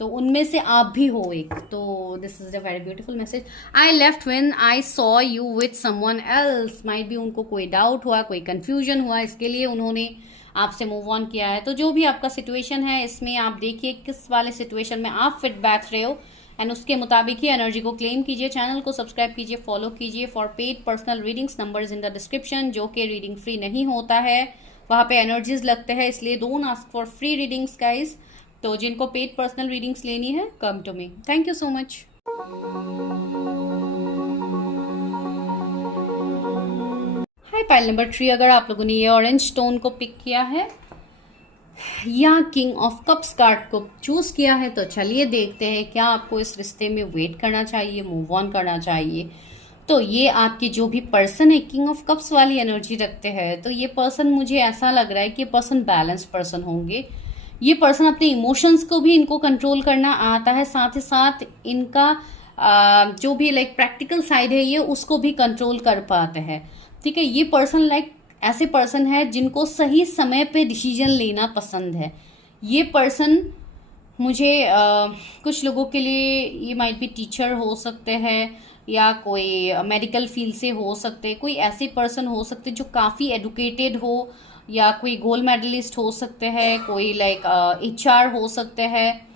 तो उनमें से आप भी हो एक। तो this is a very beautiful message. I left when I saw you with someone else. Might भी उनको कोई डाउट हुआ, कोई कंफ्यूजन हुआ, इसके लिए उन्होंने आपसे मूव ऑन किया है। तो जो भी आपका सिचुएशन है, इसमें आप देखिए किस वाले सिचुएशन में आप फिट बैठ रहे हो एंड उसके मुताबिक ही एनर्जी को क्लेम कीजिए। चैनल को सब्सक्राइब कीजिए, फॉलो कीजिए। For paid personal readings, numbers in the description. जो कि रीडिंग फ्री नहीं होता है, वहाँ पे एनर्जीज लगते हैं, इसलिए don't ask for free readings guys. तो जिनको पेड पर्सनल रीडिंग्स लेनी है, come to me. Thank you so much. Hi, pile number 3, अगर आप लोगों ने ये ऑरेंज स्टोन को पिक किया है या किंग ऑफ कप्स कार्ड को चूज किया है, तो चलिए देखते हैं क्या आपको इस रिश्ते में वेट करना चाहिए, मूव ऑन करना चाहिए। तो ये आपके जो भी पर्सन है, किंग ऑफ कप्स वाली एनर्जी रखते हैं। तो ये पर्सन, मुझे ऐसा लग रहा है कि ये पर्सन बैलेंस पर्सन होंगे। ये पर्सन अपने इमोशंस को भी इनको कंट्रोल करना आता है, साथ ही साथ इनका जो भी लाइक प्रैक्टिकल साइड है ये उसको भी कंट्रोल कर पाते हैं। ठीक है, ये पर्सन लाइक ऐसे पर्सन है जिनको सही समय पे डिसीजन लेना पसंद है। ये पर्सन मुझे कुछ लोगों के लिए ये माइट भी टीचर हो सकते हैं या कोई मेडिकल फील्ड से हो सकते हैं, कोई ऐसे पर्सन हो सकते जो काफ़ी एडुकेटेड हो, या कोई गोल्ड मेडलिस्ट हो सकते हैं, कोई लाइक HR हो सकते हैं।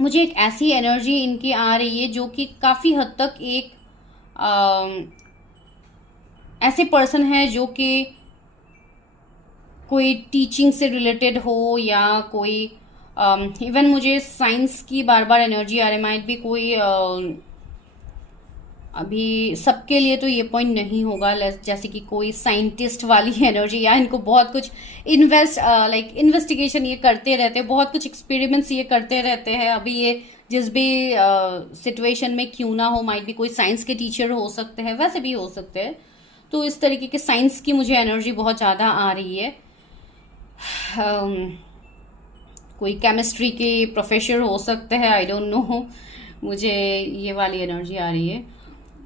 मुझे एक ऐसी एनर्जी इनकी आ रही है जो कि काफ़ी हद तक एक ऐसे पर्सन है जो कि कोई टीचिंग से रिलेटेड हो या कोई इवन मुझे साइंस की बार बार एनर्जी आ रही, माइट भी कोई अभी सबके लिए तो ये पॉइंट नहीं होगा, जैसे कि कोई साइंटिस्ट वाली एनर्जी, या इनको बहुत कुछ इन्वेस्टिगेशन ये करते रहते हैं, बहुत कुछ एक्सपेरिमेंट्स ये करते रहते हैं। अभी ये जिस भी सिचुएशन में क्यों ना हो, माइट भी कोई साइंस के टीचर हो सकते हैं, वैसे भी हो सकते हैं। तो इस तरीके के साइंस की मुझे एनर्जी बहुत ज़्यादा आ रही है। कोई केमिस्ट्री के प्रोफेसर हो सकते हैं, आई डोंट नो, मुझे ये वाली एनर्जी आ रही है।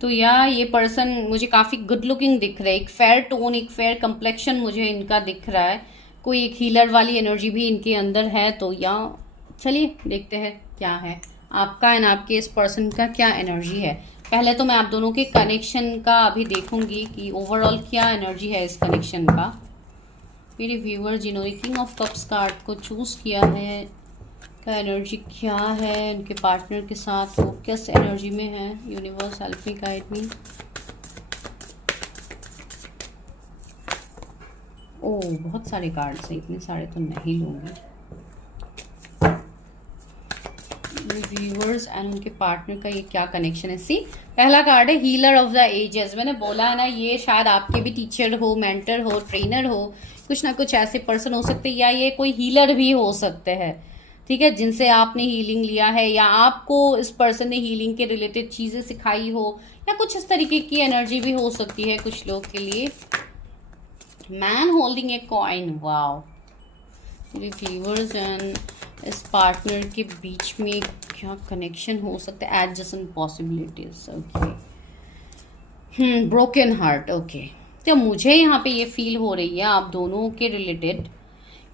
तो या ये पर्सन मुझे काफ़ी गुड लुकिंग दिख रहा है, एक फेयर टोन, एक फेयर कम्प्लेक्शन मुझे इनका दिख रहा है। कोई एक हीलर वाली एनर्जी भी इनके अंदर है। तो या चलिए देखते हैं क्या है आपका एंड आपके इस पर्सन का क्या एनर्जी है। पहले तो मैं आप दोनों के कनेक्शन का अभी देखूंगी कि ओवरऑल क्या एनर्जी है इस कनेक्शन का। मेरे व्यूअर जिन्होंने किंग ऑफ कप्स कार्ड को चूज किया है का एनर्जी क्या है उनके पार्टनर के साथ, वो किस एनर्जी में है। Universe help me, guide me. Oh बहुत सारे कार्ड्स हैं, इतने सारे तो नहीं लूँगी। व्यूअर्स एंड उनके पार्टनर का ये क्या कनेक्शन है। सी पहला कार्ड है हीलर ऑफ द एजेस। मैंने बोला है ना, ये शायद आपके भी टीचर हो, मेंटर हो, ट्रेनर हो, कुछ ना कुछ ऐसे पर्सन हो सकते हैं, या ये कोई हीलर भी हो सकते हैं, ठीक है, जिनसे आपने हीलिंग लिया है, या आपको इस पर्सन ने हीलिंग के रिलेटेड चीजें सिखाई हो, या कुछ इस तरीके की एनर्जी भी हो सकती है कुछ लोग के लिए। Man holding a coin, wow. Viewers and इस पार्टनर के बीच में क्या कनेक्शन हो सकता है। Adjacent possibilities, okay. Broken heart, okay. तो मुझे यहाँ पे ये फील हो रही है आप दोनों के रिलेटेड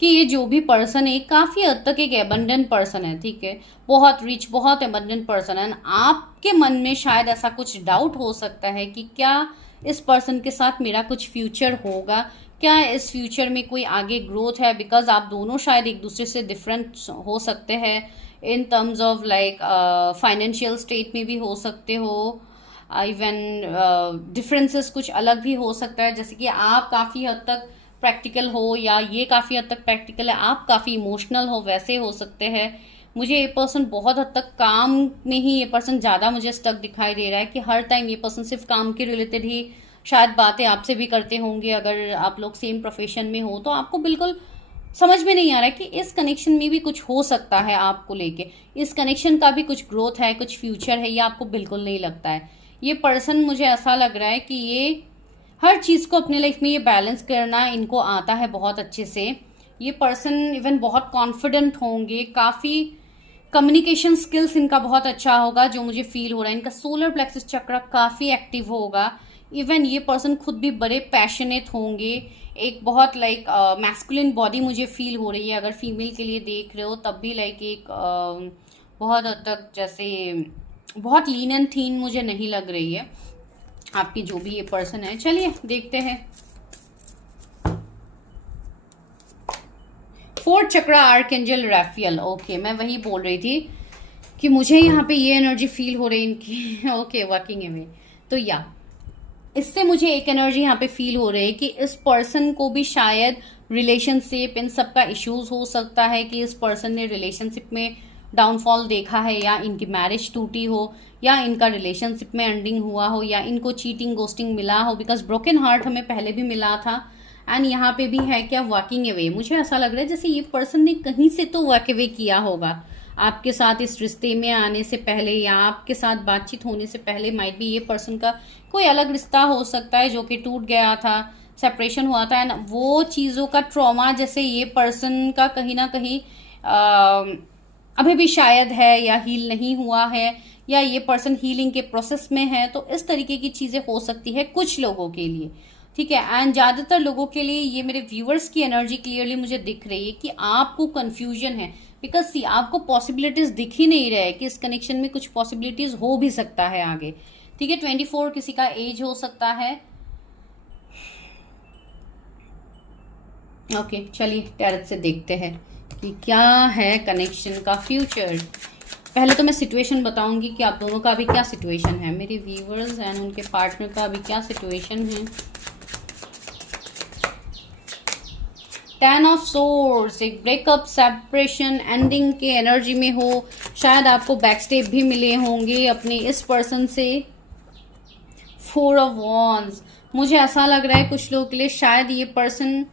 कि ये जो भी पर्सन है काफ़ी हद तक एक एबंडेंट पर्सन है, ठीक है, बहुत रिच, बहुत एबंडेंट पर्सन है। आपके मन में शायद ऐसा कुछ डाउट हो सकता है कि क्या इस पर्सन के साथ मेरा कुछ फ्यूचर होगा, क्या इस फ्यूचर में कोई आगे ग्रोथ है, बिकॉज आप दोनों शायद एक दूसरे से डिफरेंट हो सकते हैं in terms of like financial state में भी हो सकते हो, इवन डिफरेंसेस कुछ अलग भी हो सकता है, जैसे कि आप काफ़ी हद तक प्रैक्टिकल हो या ये काफ़ी हद तक प्रैक्टिकल है, आप काफ़ी इमोशनल हो, वैसे हो सकते हैं। मुझे ये पर्सन बहुत हद तक काम में ही, ये पर्सन ज़्यादा मुझे स्टक दिखाई दे रहा है कि हर टाइम ये पर्सन सिर्फ काम के रिलेटेड ही शायद बातें आपसे भी करते होंगे। अगर आप लोग सेम प्रोफेशन में हो तो आपको बिल्कुल समझ में नहीं आ रहा है कि इस कनेक्शन में भी कुछ हो सकता है आपको लेके, इस कनेक्शन का भी कुछ ग्रोथ है, कुछ फ्यूचर है, ये आपको बिल्कुल नहीं लगता है। ये पर्सन मुझे ऐसा लग रहा है कि ये हर चीज़ को अपने लाइफ में ये बैलेंस करना इनको आता है बहुत अच्छे से। ये पर्सन इवन बहुत कॉन्फिडेंट होंगे, काफ़ी कम्युनिकेशन स्किल्स इनका बहुत अच्छा होगा जो मुझे फील हो रहा है। इनका सोलर प्लेक्सस चक्र काफ़ी एक्टिव होगा। इवन ये पर्सन खुद भी बड़े पैशनेट होंगे, एक बहुत लाइक मैस्कुलिन बॉडी मुझे फील हो रही है। अगर फीमेल के लिए देख रहे हो तब भी लाइक एक बहुत हद तक जैसे बहुत लीन एंड थीन मुझे नहीं लग रही है आपकी जो भी ये पर्सन है। चलिए देखते हैं। फोर्थ चक्रा आर्कएंजल राफेल, ओके। मैं वही बोल रही थी कि मुझे यहाँ पे ये एनर्जी फील हो रही है इनकी, ओके, वर्किंग अवे। तो या इससे मुझे एक एनर्जी यहाँ पे फील हो रही है कि इस पर्सन को भी शायद रिलेशनशिप इन सब का इश्यूज हो सकता है, कि इस पर्सन ने रिलेशनशिप में डाउनफॉल देखा है, या इनकी मैरिज टूटी हो, या इनका रिलेशनशिप में एंडिंग हुआ हो, या इनको चीटिंग गोस्टिंग मिला हो, बिकॉज ब्रोकन हार्ट हमें पहले भी मिला था एंड यहाँ पे भी है क्या वॉकिंग अवे। मुझे ऐसा लग रहा है जैसे ये पर्सन ने कहीं से तो वॉक अवे किया होगा आपके साथ इस रिश्ते में आने से पहले, या आपके साथ बातचीत होने से पहले। माइट भी ये पर्सन का कोई अलग रिश्ता हो सकता है जो कि टूट गया था, सेपरेशन हुआ था, एंड वो चीज़ों का ट्रॉमा जैसे ये पर्सन का कहीं ना कहीं अभी भी शायद है, या हील नहीं हुआ है, या ये पर्सन हीलिंग के प्रोसेस में है। तो इस तरीके की चीज़ें हो सकती है कुछ लोगों के लिए, ठीक है। एंड ज़्यादातर लोगों के लिए ये मेरे व्यूअर्स की एनर्जी क्लियरली मुझे दिख रही है कि आपको कन्फ्यूजन है, बिकॉज सी आपको पॉसिबिलिटीज दिख ही नहीं रहे कि इस कनेक्शन में कुछ पॉसिबिलिटीज हो भी सकता है आगे, ठीक है। 24 किसी का एज हो सकता है, ओके। चलिए टैरट से देखते हैं कि क्या है कनेक्शन का फ्यूचर। पहले तो मैं सिचुएशन बताऊंगी कि आप दोनों का अभी क्या सिचुएशन है, मेरे व्यूअर्स एंड उनके पार्टनर का अभी क्या सिचुएशन है। 10 ऑफ सोर्ड्स, एक ब्रेकअप, सेपरेशन, एंडिंग के एनर्जी में हो। शायद आपको बैकस्टेप भी मिले होंगे अपने इस पर्सन से। 4 ऑफ वॉन्ड्स, मुझे ऐसा लग रहा है कुछ लोगों के लिए शायद ये पर्सन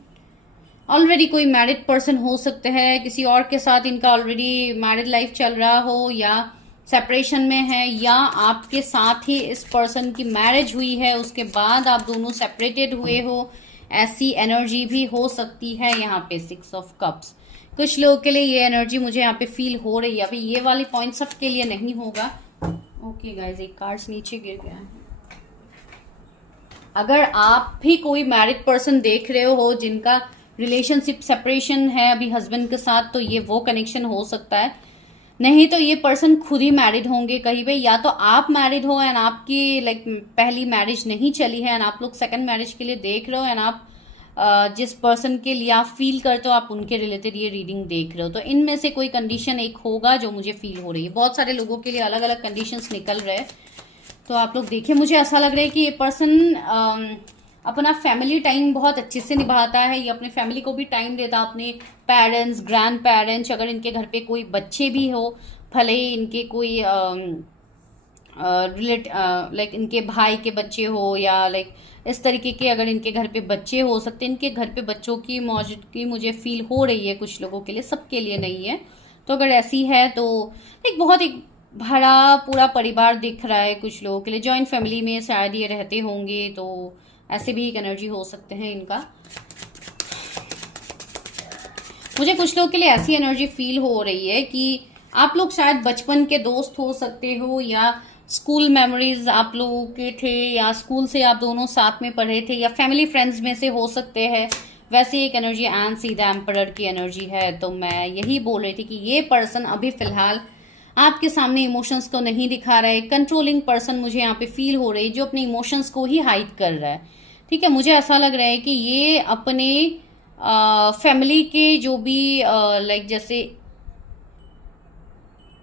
ऑलरेडी कोई मैरिड पर्सन हो सकते हैं, किसी और के साथ इनका ऑलरेडी मैरिड लाइफ चल रहा हो, या सेपरेशन में है, या आपके साथ ही इस पर्सन की मैरिज हुई है, उसके बाद आप दोनों सेपरेटेड हुए हो, ऐसी एनर्जी भी हो सकती है। यहाँ पे 6 ऑफ कप्स, कुछ लोगों के लिए ये एनर्जी मुझे यहाँ पे फील हो रही है। अभी ये वाली पॉइंट सबके लिए नहीं होगा। ओके गाइज, एक कार्ड्स नीचे गिर गया है। अगर आप भी कोई मैरिड पर्सन देख रहे हो जिनका रिलेशनशिप सेपरेशन है अभी हस्बैंड के साथ, तो ये वो कनेक्शन हो सकता है। नहीं तो ये पर्सन खुद ही मैरिड होंगे कहीं पे, या तो आप मैरिड हो एंड आपकी लाइक पहली मैरिज नहीं चली है एंड आप लोग सेकंड मैरिज के लिए देख रहे हो, एंड आप जिस पर्सन के लिए आप फील करते हो आप उनके रिलेटेड ये रीडिंग देख रहे हो। तो इनमें से कोई कंडीशन एक होगा जो मुझे फील हो रही है। बहुत सारे लोगों के लिए अलग अलग कंडीशंस निकल रहे हैं, तो आप लोग देखिए। मुझे ऐसा लग रहा है कि ये पर्सन अपना फैमिली टाइम बहुत अच्छे से निभाता है, ये अपने फैमिली को भी टाइम देता है, अपने पेरेंट्स, ग्रैंड पेरेंट्स, अगर इनके घर पे कोई बच्चे भी हो, भले ही इनके कोई लाइक इनके भाई के बच्चे हो या लाइक इस तरीके के, अगर इनके घर पे बच्चे हो सकते हैं, इनके घर पे बच्चों की मौजूदगी मुझे फील हो रही है कुछ लोगों के लिए, सबके लिए नहीं है। तो अगर ऐसी है तो एक बहुत एक भरा पूरा परिवार दिख रहा है कुछ लोगों के लिए, जॉइंट फैमिली में शायद ये रहते होंगे, तो ऐसे भी एक एनर्जी हो सकते हैं इनका। मुझे कुछ लोगों के लिए ऐसी एनर्जी फील हो रही है कि आप लोग शायद बचपन के दोस्त हो सकते हो, या स्कूल मेमोरीज आप लोगों के थे, या स्कूल से आप दोनों साथ में पढ़े थे, या फैमिली फ्रेंड्स में से हो सकते हैं। वैसे एक energy and see the emperor की एनर्जी है। तो मैं यही बोल रही थी कि ये पर्सन अभी फिलहाल आपके सामने इमोशंस को नहीं दिखा रहा है। कंट्रोलिंग पर्सन मुझे यहाँ पे फील हो रही है, जो अपने इमोशंस को ही हाइड कर रहा है। ठीक है, मुझे ऐसा लग रहा है कि ये अपने फैमिली के जो भी लाइक जैसे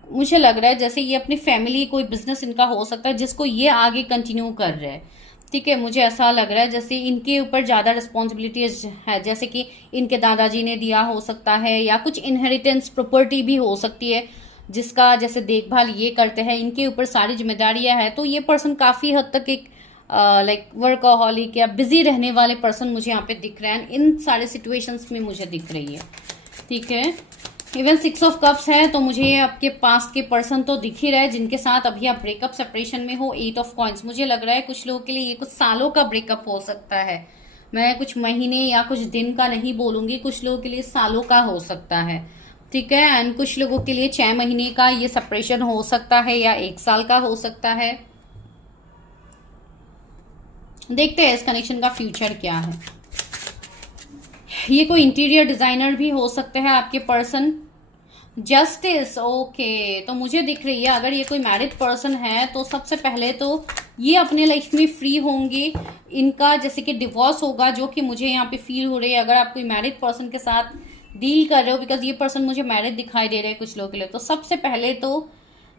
मुझे लग रहा है जैसे ये अपनी फैमिली, कोई बिजनेस इनका हो सकता है जिसको ये आगे कंटिन्यू कर रहे हैं। ठीक है, मुझे ऐसा लग रहा है जैसे इनके ऊपर ज़्यादा रिस्पॉन्सिबिलिटीज है, जैसे कि इनके दादाजी ने दिया हो सकता है, या कुछ इनहेरिटेंस प्रॉपर्टी भी हो सकती है जिसका जैसे देखभाल ये करते हैं, इनके ऊपर सारी जिम्मेदारियां हैं। तो ये पर्सन काफ़ी हद तक एक लाइक वर्कहॉलिक या बिजी रहने वाले पर्सन मुझे यहाँ पे दिख रहे हैं, इन सारे सिचुएशंस में मुझे दिख रही है। ठीक है, इवन 6 ऑफ कप्स है, तो मुझे आपके पास के पर्सन तो दिख ही रहे हैं जिनके साथ अभी आप ब्रेकअप सेपरेशन में हो। 8 ऑफ कॉइंस, मुझे लग रहा है कुछ लोगों के लिए ये कुछ सालों का ब्रेकअप हो सकता है। मैं कुछ महीने या कुछ दिन का नहीं बोलूंगी, कुछ लोगों के लिए सालों का हो सकता है। ठीक है, एंड कुछ लोगों के लिए 6 महीने का ये सेपरेशन हो सकता है, या 1 साल का हो सकता है। देखते हैं इस कनेक्शन का फ्यूचर क्या है। ये कोई इंटीरियर डिजाइनर भी हो सकते हैं आपके पर्सन। जस्टिस, ओके, तो मुझे दिख रही है अगर ये कोई मैरिड पर्सन है तो सबसे पहले तो ये अपने लाइफ में फ्री होंगे। इनका जैसे कि डिवोर्स होगा, जो कि मुझे यहाँ पे फील हो रही है। अगर आप कोई मैरिड पर्सन के साथ डील कर रहे हो, बिकॉज ये पर्सन मुझे मैरिड दिखाई दे रहे हैं कुछ लोगों के लिए, तो सबसे पहले तो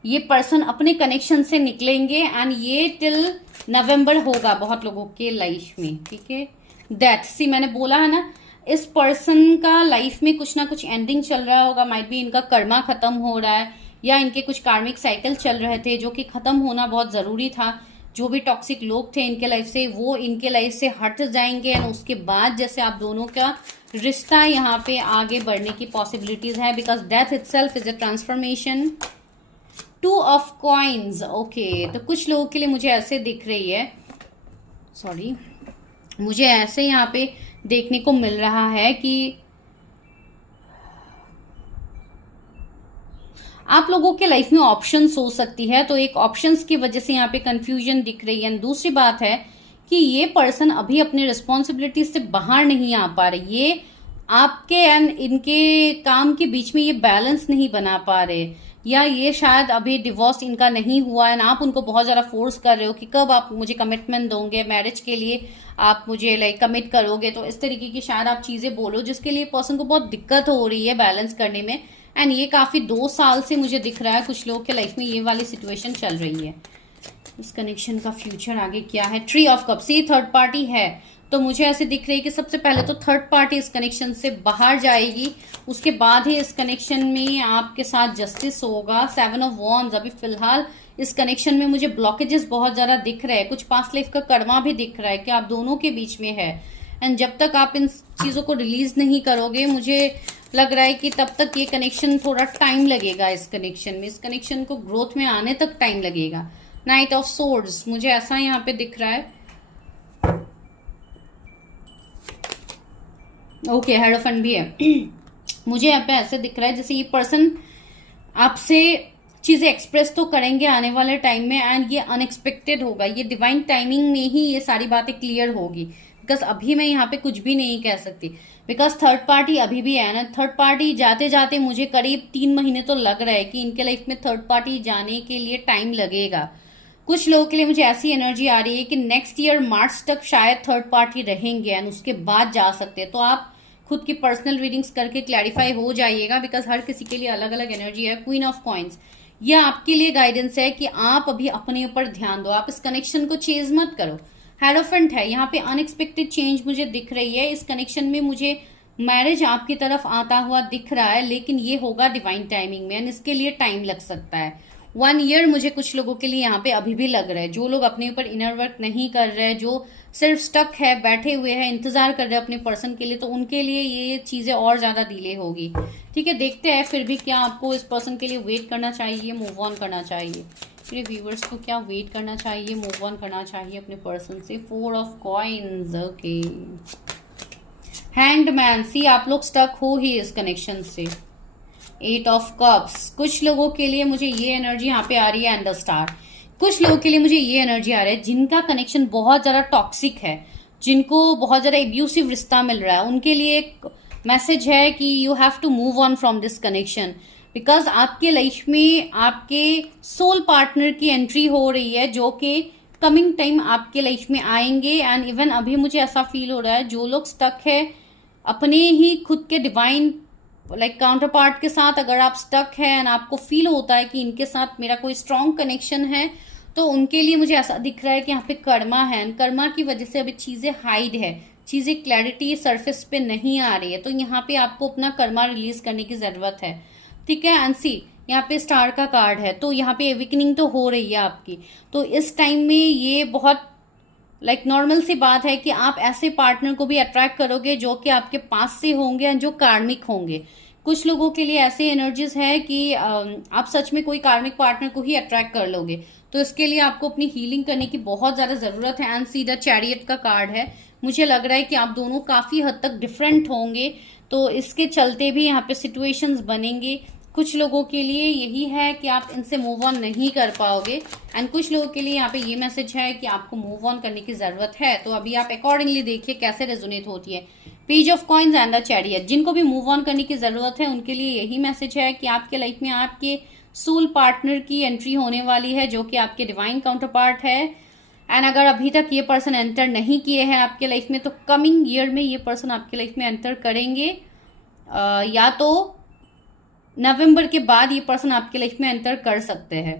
ये पर्सन अपने कनेक्शन से निकलेंगे, एंड ये टिल नवंबर होगा बहुत लोगों के लाइफ में। ठीक है, डेथ, सी मैंने बोला है ना, इस पर्सन का लाइफ में कुछ ना कुछ एंडिंग चल रहा होगा। माइट भी इनका कर्मा खत्म हो रहा है, या इनके कुछ कार्मिक साइकिल चल रहे थे जो कि खत्म होना बहुत जरूरी था। जो भी टॉक्सिक लोग थे इनके लाइफ से, वो इनके लाइफ से हट जाएंगे, एंड उसके बाद जैसे आप दोनों का रिश्ता यहाँ पे आगे बढ़ने की पॉसिबिलिटीज है, because death itself is a transformation. 2 of coins, okay, तो कुछ लोगों के लिए मुझे ऐसे दिख रही है, सॉरी, मुझे ऐसे यहाँ पे देखने को मिल रहा है कि आप लोगों के लाइफ में ऑप्शंस हो सकती है, तो एक ऑप्शंस की वजह से यहाँ पे कंफ्यूजन दिख रही है। दूसरी बात है कि ये पर्सन अभी अपने रिस्पॉन्सिबिलिटी से बाहर नहीं आ पा रहे, ये आपके एंड इनके काम के बीच में ये बैलेंस नहीं बना पा रहे, या ये शायद अभी डिवोर्स इनका नहीं हुआ है, आप उनको बहुत ज़्यादा फोर्स कर रहे हो कि कब आप मुझे कमिटमेंट दोगे, मैरिज के लिए आप मुझे लाइक कमिट करोगे। तो इस तरीके की शायद आप चीज़ें बोलो जिसके लिए पर्सन को बहुत दिक्कत हो रही है बैलेंस करने में। एंड ये काफ़ी 2 साल से मुझे दिख रहा है कुछ लोग के लाइफ में ये वाली सिचुएशन चल रही है। इस कनेक्शन का फ्यूचर आगे क्या है? 3 ऑफ कप्स, ये थर्ड पार्टी है, तो मुझे ऐसे दिख रही है कि सबसे पहले तो थर्ड पार्टी इस कनेक्शन से बाहर जाएगी, उसके बाद ही इस कनेक्शन में आपके साथ जस्टिस होगा। 7 ऑफ वॉन्ड्स, अभी फिलहाल इस कनेक्शन में मुझे ब्लॉकेजेस बहुत ज्यादा दिख रहे हैं, कुछ पास्ट लाइफ का कर्मा भी दिख रहा है कि आप दोनों के बीच में है। एंड जब तक आप इन चीजों को रिलीज नहीं करोगे, मुझे लग रहा है कि तब तक ये कनेक्शन थोड़ा टाइम लगेगा। इस कनेक्शन को ग्रोथ में आने तक टाइम लगेगा। नाइट ऑफ सोर्ड्स, मुझे ऐसा यहाँ पे दिख रहा है। ओके, हेरोफेंट भी है। मुझे यहाँ पे ऐसे दिख रहा है जैसे ये पर्सन आपसे चीजें एक्सप्रेस तो करेंगे आने वाले टाइम में, एंड ये अनएक्सपेक्टेड होगा, ये डिवाइन टाइमिंग में ही ये सारी बातें क्लियर होगी। बिकॉज अभी मैं यहाँ पे कुछ भी नहीं कह सकती, बिकॉज थर्ड पार्टी अभी भी है ना। थर्ड पार्टी जाते जाते मुझे करीब 3 महीने तो लग रहा है कि इनके लाइफ में थर्ड पार्टी जाने के लिए टाइम लगेगा। कुछ लोगों के लिए मुझे ऐसी एनर्जी आ रही है कि नेक्स्ट ईयर मार्च तक शायद थर्ड पार्टी रहेंगे एंड उसके बाद जा सकते हैं। तो आप खुद की पर्सनल रीडिंग्स करके क्लैरिफाई हो जाइएगा, बिकॉज हर किसी के लिए अलग अलग एनर्जी है। क्वीन ऑफ कॉइन्स, यह आपके लिए गाइडेंस है कि आप अभी अपने ऊपर ध्यान दो, आप इस कनेक्शन को चेज मत करो। हेरोफेंट है यहाँ पे, अनएक्सपेक्टेड चेंज मुझे दिख रही है। इस कनेक्शन में मुझे मैरिज आपकी तरफ आता हुआ दिख रहा है, लेकिन ये होगा डिवाइन टाइमिंग में एंड इसके लिए टाइम लग सकता है। 1 ईयर मुझे कुछ लोगों के लिए यहाँ पे अभी भी लग रहा है। जो लोग अपने ऊपर इनर वर्क नहीं कर रहे हैं, जो सिर्फ स्टक है, बैठे हुए हैं, इंतजार कर रहे हैं अपने पर्सन के लिए, तो उनके लिए ये चीजें और ज्यादा डिले होगी। ठीक है, देखते हैं फिर भी क्या आपको इस पर्सन के लिए वेट करना चाहिए, मूव ऑन करना चाहिए। मेरे व्यूवर्स को क्या वेट करना चाहिए, मूव ऑन करना चाहिए अपने पर्सन से। 4 ऑफ कॉइन्स, ओके। हैंडमैन, सी आप लोग स्टक हो ही इस कनेक्शन से। 8 ऑफ कप्स, कुछ लोगों के लिए मुझे ये एनर्जी यहाँ पे आ रही है। एंड द स्टार, कुछ लोगों के लिए मुझे ये एनर्जी आ रहा है जिनका कनेक्शन बहुत ज्यादा टॉक्सिक है, जिनको बहुत ज्यादा एब्यूसिव रिश्ता मिल रहा है, उनके लिए एक मैसेज है कि you have to move on from this connection. Because आपके लाइफ में आपके सोल पार्टनर की एंट्री हो रही है, जो कि कमिंग टाइम आपके लाइफ में आएंगे। एंड इवन अभी मुझे ऐसा फील हो रहा है, जो लोग स्टक है अपने ही खुद के डिवाइन लाइक काउंटर पार्ट के साथ, अगर आप स्टक है एंड आपको फील होता है कि इनके साथ मेरा कोई स्ट्रॉन्ग कनेक्शन है, तो उनके लिए मुझे ऐसा दिख रहा है कि यहाँ पे कर्मा है। कर्मा की वजह से अभी चीजें हाइड है, चीजें क्लैरिटी सरफेस पे नहीं आ रही है, तो यहाँ पे आपको अपना कर्मा रिलीज करने की जरूरत है। ठीक है, एंड सी यहाँ पे स्टार का कार्ड है, तो यहाँ पे एविकनिंग तो हो रही है आपकी। तो इस टाइम में ये बहुत लाइक नॉर्मल सी बात है कि आप ऐसे पार्टनर को भी अट्रैक्ट करोगे जो कि आपके पास से होंगे और जो कार्मिक होंगे। कुछ लोगों के लिए ऐसे एनर्जीज है कि आप सच में कोई कार्मिक पार्टनर को ही अट्रैक्ट कर लोगे। तो इसके लिए आपको अपनी हीलिंग करने की बहुत ज्यादा जरूरत है। एंड सी द चैरियट का कार्ड है, मुझे लग रहा है कि आप दोनों काफी हद तक डिफरेंट होंगे, तो इसके चलते भी यहाँ पे सिचुएशंस बनेंगे। कुछ लोगों के लिए यही है कि आप इनसे मूव ऑन नहीं कर पाओगे, एंड कुछ लोगों के लिए यहाँ पे ये मैसेज है कि आपको मूव ऑन करने की जरूरत है। तो अभी आप अकॉर्डिंगली देखिए कैसे रेजोनेट होती है। Page of coins and the chariot, जिनको भी मूव ऑन करने की जरूरत है उनके लिए यही मैसेज है कि आपके लाइफ में आपके सोल पार्टनर की एंट्री होने वाली है, जो कि आपके डिवाइन काउंटर पार्ट है। एंड अगर अभी तक ये पर्सन एंटर नहीं किए हैं आपके लाइफ में, तो कमिंग ईयर में ये पर्सन आपके लाइफ में एंटर करेंगे, या तो नवंबर के बाद ये पर्सन आपके लाइफ में एंटर कर सकते हैं।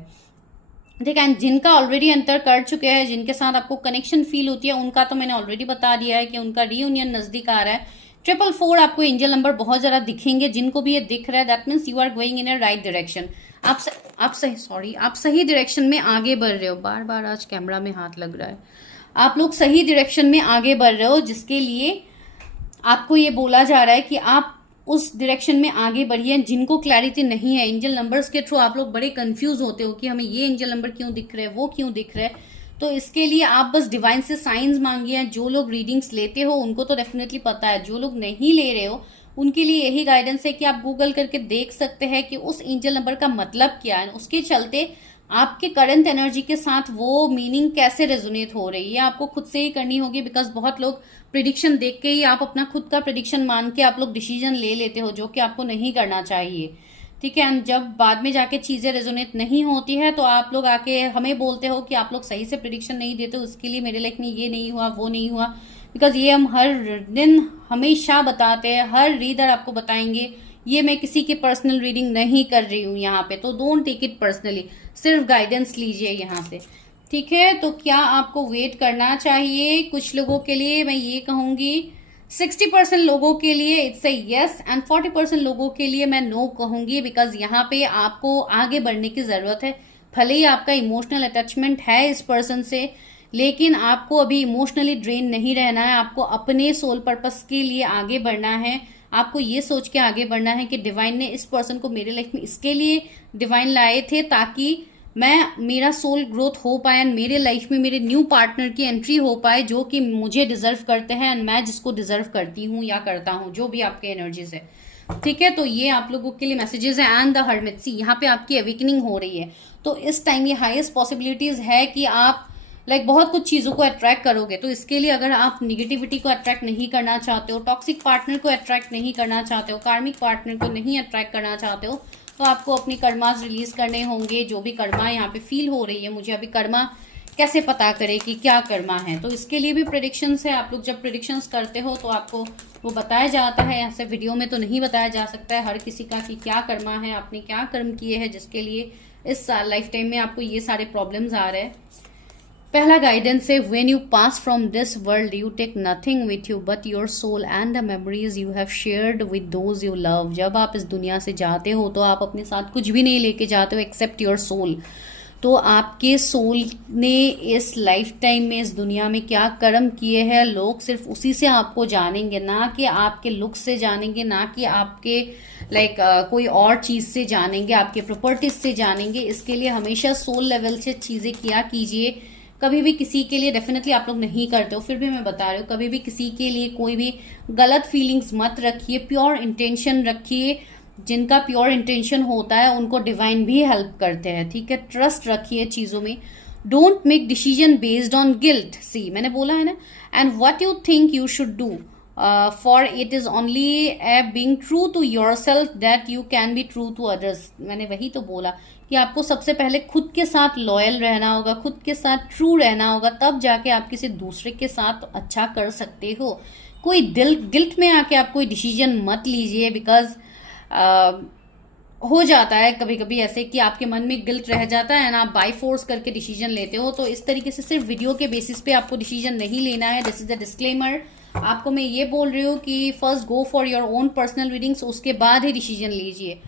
ठीक है, जिनका ऑलरेडी एंटर कर चुके हैं, जिनके साथ आपको कनेक्शन फील होती है, उनका तो मैंने ऑलरेडी बता दिया है कि उनका रीयूनियन नजदीक आ रहा है। 444 आपको एंजल नंबर बहुत ज्यादा दिखेंगे। जिनको भी ये दिख रहा है, that means you are going in a right direction. आप सही डायरेक्शन में आगे बढ़ रहे हो। बार बार आज कैमरा में हाथ लग रहा है। आप लोग सही डायरेक्शन में आगे बढ़ रहे हो, जिसके लिए आपको ये बोला जा रहा है कि आप उस डायरेक्शन में आगे बढ़िए। जिनको क्लैरिटी नहीं है एंजल नंबर्स के थ्रू, आप लोग बड़े कंफ्यूज होते हो कि हमें ये एंजल नंबर क्यों दिख रहे हैं, वो क्यों दिख रहे हैं, तो इसके लिए आप बस डिवाइन से साइंस मांगिए। जो लोग रीडिंग्स लेते हो उनको तो डेफिनेटली पता है, जो लोग नहीं ले रहे हो उनके लिए यही गाइडेंस है कि आप गूगल करके देख सकते हैं कि उस एंजल नंबर का मतलब क्या है, उसके चलते आपके करंट एनर्जी के साथ वो मीनिंग कैसे रेजोनेट हो रही है, आपको खुद से ही करनी होगी। बिकॉज बहुत लोग प्रिडिक्शन देख के ही आप अपना खुद का प्रिडिक्शन मान के आप लोग डिसीजन ले लेते हो, जो कि आपको नहीं करना चाहिए। ठीक है, जब बाद में जाके चीजें रेजोनेट नहीं होती है तो आप लोग आके हमें बोलते हो कि आप लोग सही से प्रिडिक्शन नहीं देते, उसके लिए मेरे लाइफ में ये नहीं हुआ, वो नहीं हुआ। बिकॉज ये हम हर दिन हमेशा बताते हैं, हर रीडर आपको बताएंगे। ये मैं किसी की पर्सनल रीडिंग नहीं कर रही हूँ यहाँ पे, तो डोंट टेक इट पर्सनली, सिर्फ गाइडेंस लीजिए यहाँ से। ठीक है, तो क्या आपको वेट करना चाहिए? कुछ लोगों के लिए मैं ये कहूंगी, 60% लोगों के लिए इट्स ए यस एंड 40% लोगों के लिए मैं नो कहूंगी, बिकॉज यहाँ पे आपको आगे बढ़ने की जरूरत है। भले ही आपका इमोशनल अटैचमेंट है इस पर्सन से, लेकिन आपको अभी इमोशनली ड्रेन नहीं रहना है। आपको अपने सोल पर्पस के लिए आगे बढ़ना है। आपको ये सोच के आगे बढ़ना है कि डिवाइन ने इस पर्सन को मेरे लाइफ में इसके लिए डिवाइन लाए थे ताकि मेरा सोल ग्रोथ हो पाए एंड मेरे लाइफ में मेरे न्यू पार्टनर की एंट्री हो पाए जो कि मुझे डिजर्व करते हैं एंड मैं जिसको डिजर्व करती हूँ या करता हूँ, जो भी आपके एनर्जीज है। ठीक है, तो ये आप लोगों के लिए मैसेजेस है। एंड द हर्मिट, सी यहाँ पे आपकी अवेकनिंग हो रही है, तो इस टाइम ये हाईएस्ट पॉसिबिलिटीज है कि आप बहुत कुछ चीजों को अट्रैक्ट करोगे। तो इसके लिए अगर आप निगेटिविटी को अट्रैक्ट नहीं करना चाहते हो, टॉक्सिक पार्टनर को अट्रैक्ट नहीं करना चाहते हो, कार्मिक पार्टनर को नहीं अट्रैक्ट करना चाहते हो, तो आपको अपनी कर्मास रिलीज करने होंगे। जो भी कर्मा यहाँ पे फील हो रही है, मुझे अभी कर्मा कैसे पता करे कि क्या कर्मा है, तो इसके लिए भी प्रेडिक्शंस है। आप लोग जब प्रेडिक्शंस करते हो तो आपको वो बताया जाता है, ऐसे वीडियो में तो नहीं बताया जा सकता है हर किसी का कि क्या कर्मा है, आपने क्या कर्म किए हैं जिसके लिए इस लाइफ टाइम में आपको ये सारे प्रॉब्लम्स आ रहे हैं। पहला गाइडेंस है, when you pass from this world you take nothing with you but your soul and the memories you have shared with those you love. जब आप इस दुनिया से जाते हो तो आप अपने साथ कुछ भी नहीं लेके जाते हो एक्सेप्ट योर सोल। तो आपके सोल ने इस लाइफ टाइम में इस दुनिया में क्या कर्म किए हैं, लोग सिर्फ उसी से आपको जानेंगे, ना कि आपके लुक से जानेंगे, ना कि आपके कोई और चीज से जानेंगे, आपके प्रॉपर्टीज से जानेंगे। इसके लिए हमेशा सोल लेवल से चीजें किया कीजिए। कभी भी किसी के लिए, डेफिनेटली आप लोग नहीं करते हो, फिर भी मैं बता रही हूँ, कभी भी किसी के लिए कोई भी गलत फीलिंग्स मत रखिए, प्योर इंटेंशन रखिए। जिनका प्योर इंटेंशन होता है उनको डिवाइन भी हेल्प करते हैं। ठीक है, ट्रस्ट रखिए चीजों में। Don't make decision based on guilt, see मैंने बोला है ना, and what you think you should do for it is only a being true to yourself that you can be true to others. मैंने वही तो बोला कि आपको सबसे पहले खुद के साथ लॉयल रहना होगा, खुद के साथ ट्रू रहना होगा, तब जाके आप किसी दूसरे के साथ अच्छा कर सकते हो। कोई गिल्ट में आके आप कोई डिसीजन मत लीजिए, बिकॉज हो जाता है कभी कभी ऐसे कि आपके मन में गिल्ट रह जाता है ना, आप बाय फोर्स करके डिसीजन लेते हो। तो इस तरीके से सिर्फ वीडियो के बेसिस पे आपको डिसीजन नहीं लेना है। This is the disclaimer. आपको मैं ये बोल रही हूँ कि first go for your own personal readings, उसके बाद ही डिसीजन लीजिए।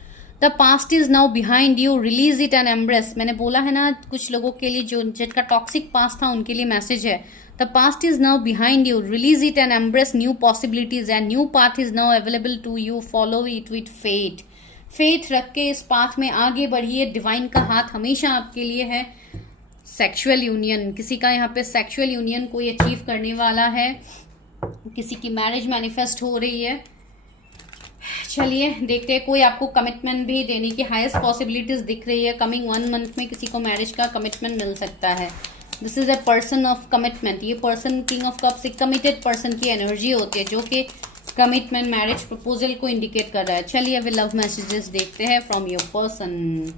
The past is now behind you, release it and embrace. मैंने बोला है ना, कुछ लोगों के लिए जो जिनका टॉक्सिक पास्ट था उनके लिए मैसेज है, the past is now behind you, release it and embrace new possibilities and new path is now available to you, follow it with faith. Faith रख के इस पाथ में आगे बढ़िए। डिवाइन का हाथ हमेशा आपके लिए है। सेक्सुअल यूनियन, किसी का यहाँ पे सेक्सुअल यूनियन कोई अचीव करने वाला है, किसी की मैरिज मैनिफेस्ट हो रही है। चलिए देखते हैं, कोई आपको कमिटमेंट भी देने की हाईएस्ट पॉसिबिलिटीज दिख रही है। कमिंग 1 मंथ में किसी को मैरिज का कमिटमेंट मिल सकता है। This is a person of commitment. ये पर्सन किंग ऑफ कप्स, एक कमिटेड पर्सन की एनर्जी होती है जो कि कमिटमेंट, मैरिज प्रपोजल को इंडिकेट कर रहा है। चलिए अभी लव मैसेजेस देखते हैं from your person.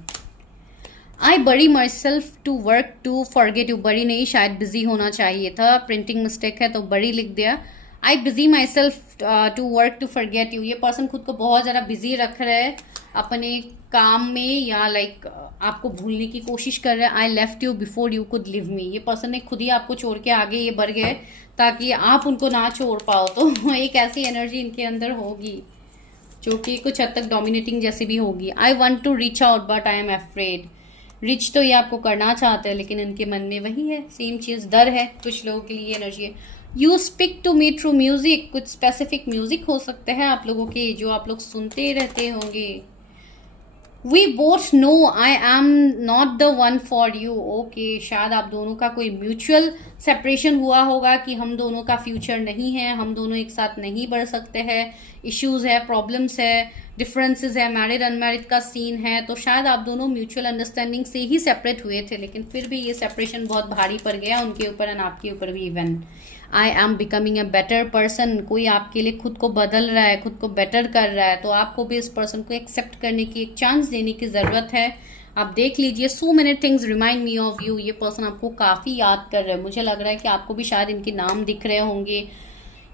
I bury myself to work to forget you. Bury नहीं, शायद बिजी होना चाहिए था, प्रिंटिंग मिस्टेक है तो बरी लिख दिया। I busy myself to work to forget you. ये पर्सन खुद को बहुत ज़्यादा बिजी रख रहा है अपने काम में, या आपको भूलने की कोशिश कर रहा है। I left you before you could live मी। ये पर्सन ने खुद ही आपको छोड़ के आगे ये बढ़ गए ताकि आप उनको ना छोड़ पाओ। तो एक ऐसी एनर्जी इनके अंदर होगी जो कि कुछ हद तक डोमिनेटिंग जैसी भी होगी। I want to reach out but I am afraid. Reach तो ये आपको करना चाहते हैं, लेकिन इनके मन में वही है, सेम चीज़, डर है। कुछ लोगों के लिए एनर्जी है। You speak to me through music. कुछ स्पेसिफिक म्यूजिक हो सकते हैं आप लोगों के जो आप लोग सुनते रहते होंगे। We both know I am not the one for you. Okay, शायद आप दोनों का कोई म्यूचुअल सेपरेशन हुआ होगा कि हम दोनों का फ्यूचर नहीं है, हम दोनों एक साथ नहीं बढ़ सकते हैं, इश्यूज है, प्रॉब्लम्स है, डिफरेंसेस है, मैरिड अनमैरिड का सीन है। तो शायद आप दोनों म्यूचुअल अंडरस्टैंडिंग से ही सेपरेट हुए थे, लेकिन फिर भी ये सेपरेशन बहुत भारी पड़ गया उनके ऊपर एंड आपके ऊपर भी even. I am becoming a better person. कोई आपके लिए खुद को बदल रहा है, खुद को बेटर कर रहा है, तो आपको भी इस पर्सन को एक्सेप्ट करने की, एक चांस देने की ज़रूरत है। आप देख लीजिए, so many things remind me of you. ये पर्सन आपको काफ़ी याद कर रहा है। मुझे लग रहा है कि आपको भी शायद इनके नाम दिख रहे होंगे,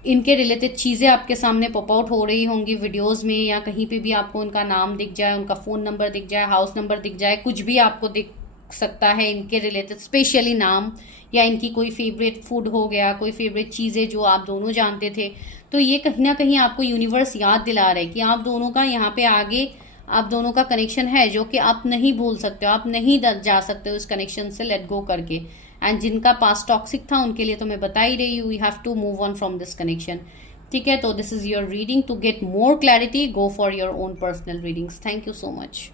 इनके रिलेटेड चीज़ें आपके सामने पॉप आउट हो रही होंगी वीडियोस में, या कहीं पे भी आपको उनका नाम दिख जाए, उनका फ़ोन नंबर दिख जाए, हाउस नंबर दिख जाए, कुछ भी आपको सकता है इनके रिलेटेड, स्पेशली नाम, या इनकी कोई फेवरेट फूड हो गया, कोई फेवरेट चीज़ें जो आप दोनों जानते थे। तो ये कहीं ना कहीं आपको यूनिवर्स याद दिला रहा है कि आप दोनों का यहाँ पे आगे आप दोनों का कनेक्शन है जो कि आप नहीं भूल सकते हो, आप नहीं जा सकते हो इस कनेक्शन से लेट गो करके। एंड जिनका पास टॉक्सिक था उनके लिए तो मैं बता ही रही हूँ, we have to move on from this connection. ठीक है, तो this is your reading. To get more clarity go for your own personal readings. Thank you so much.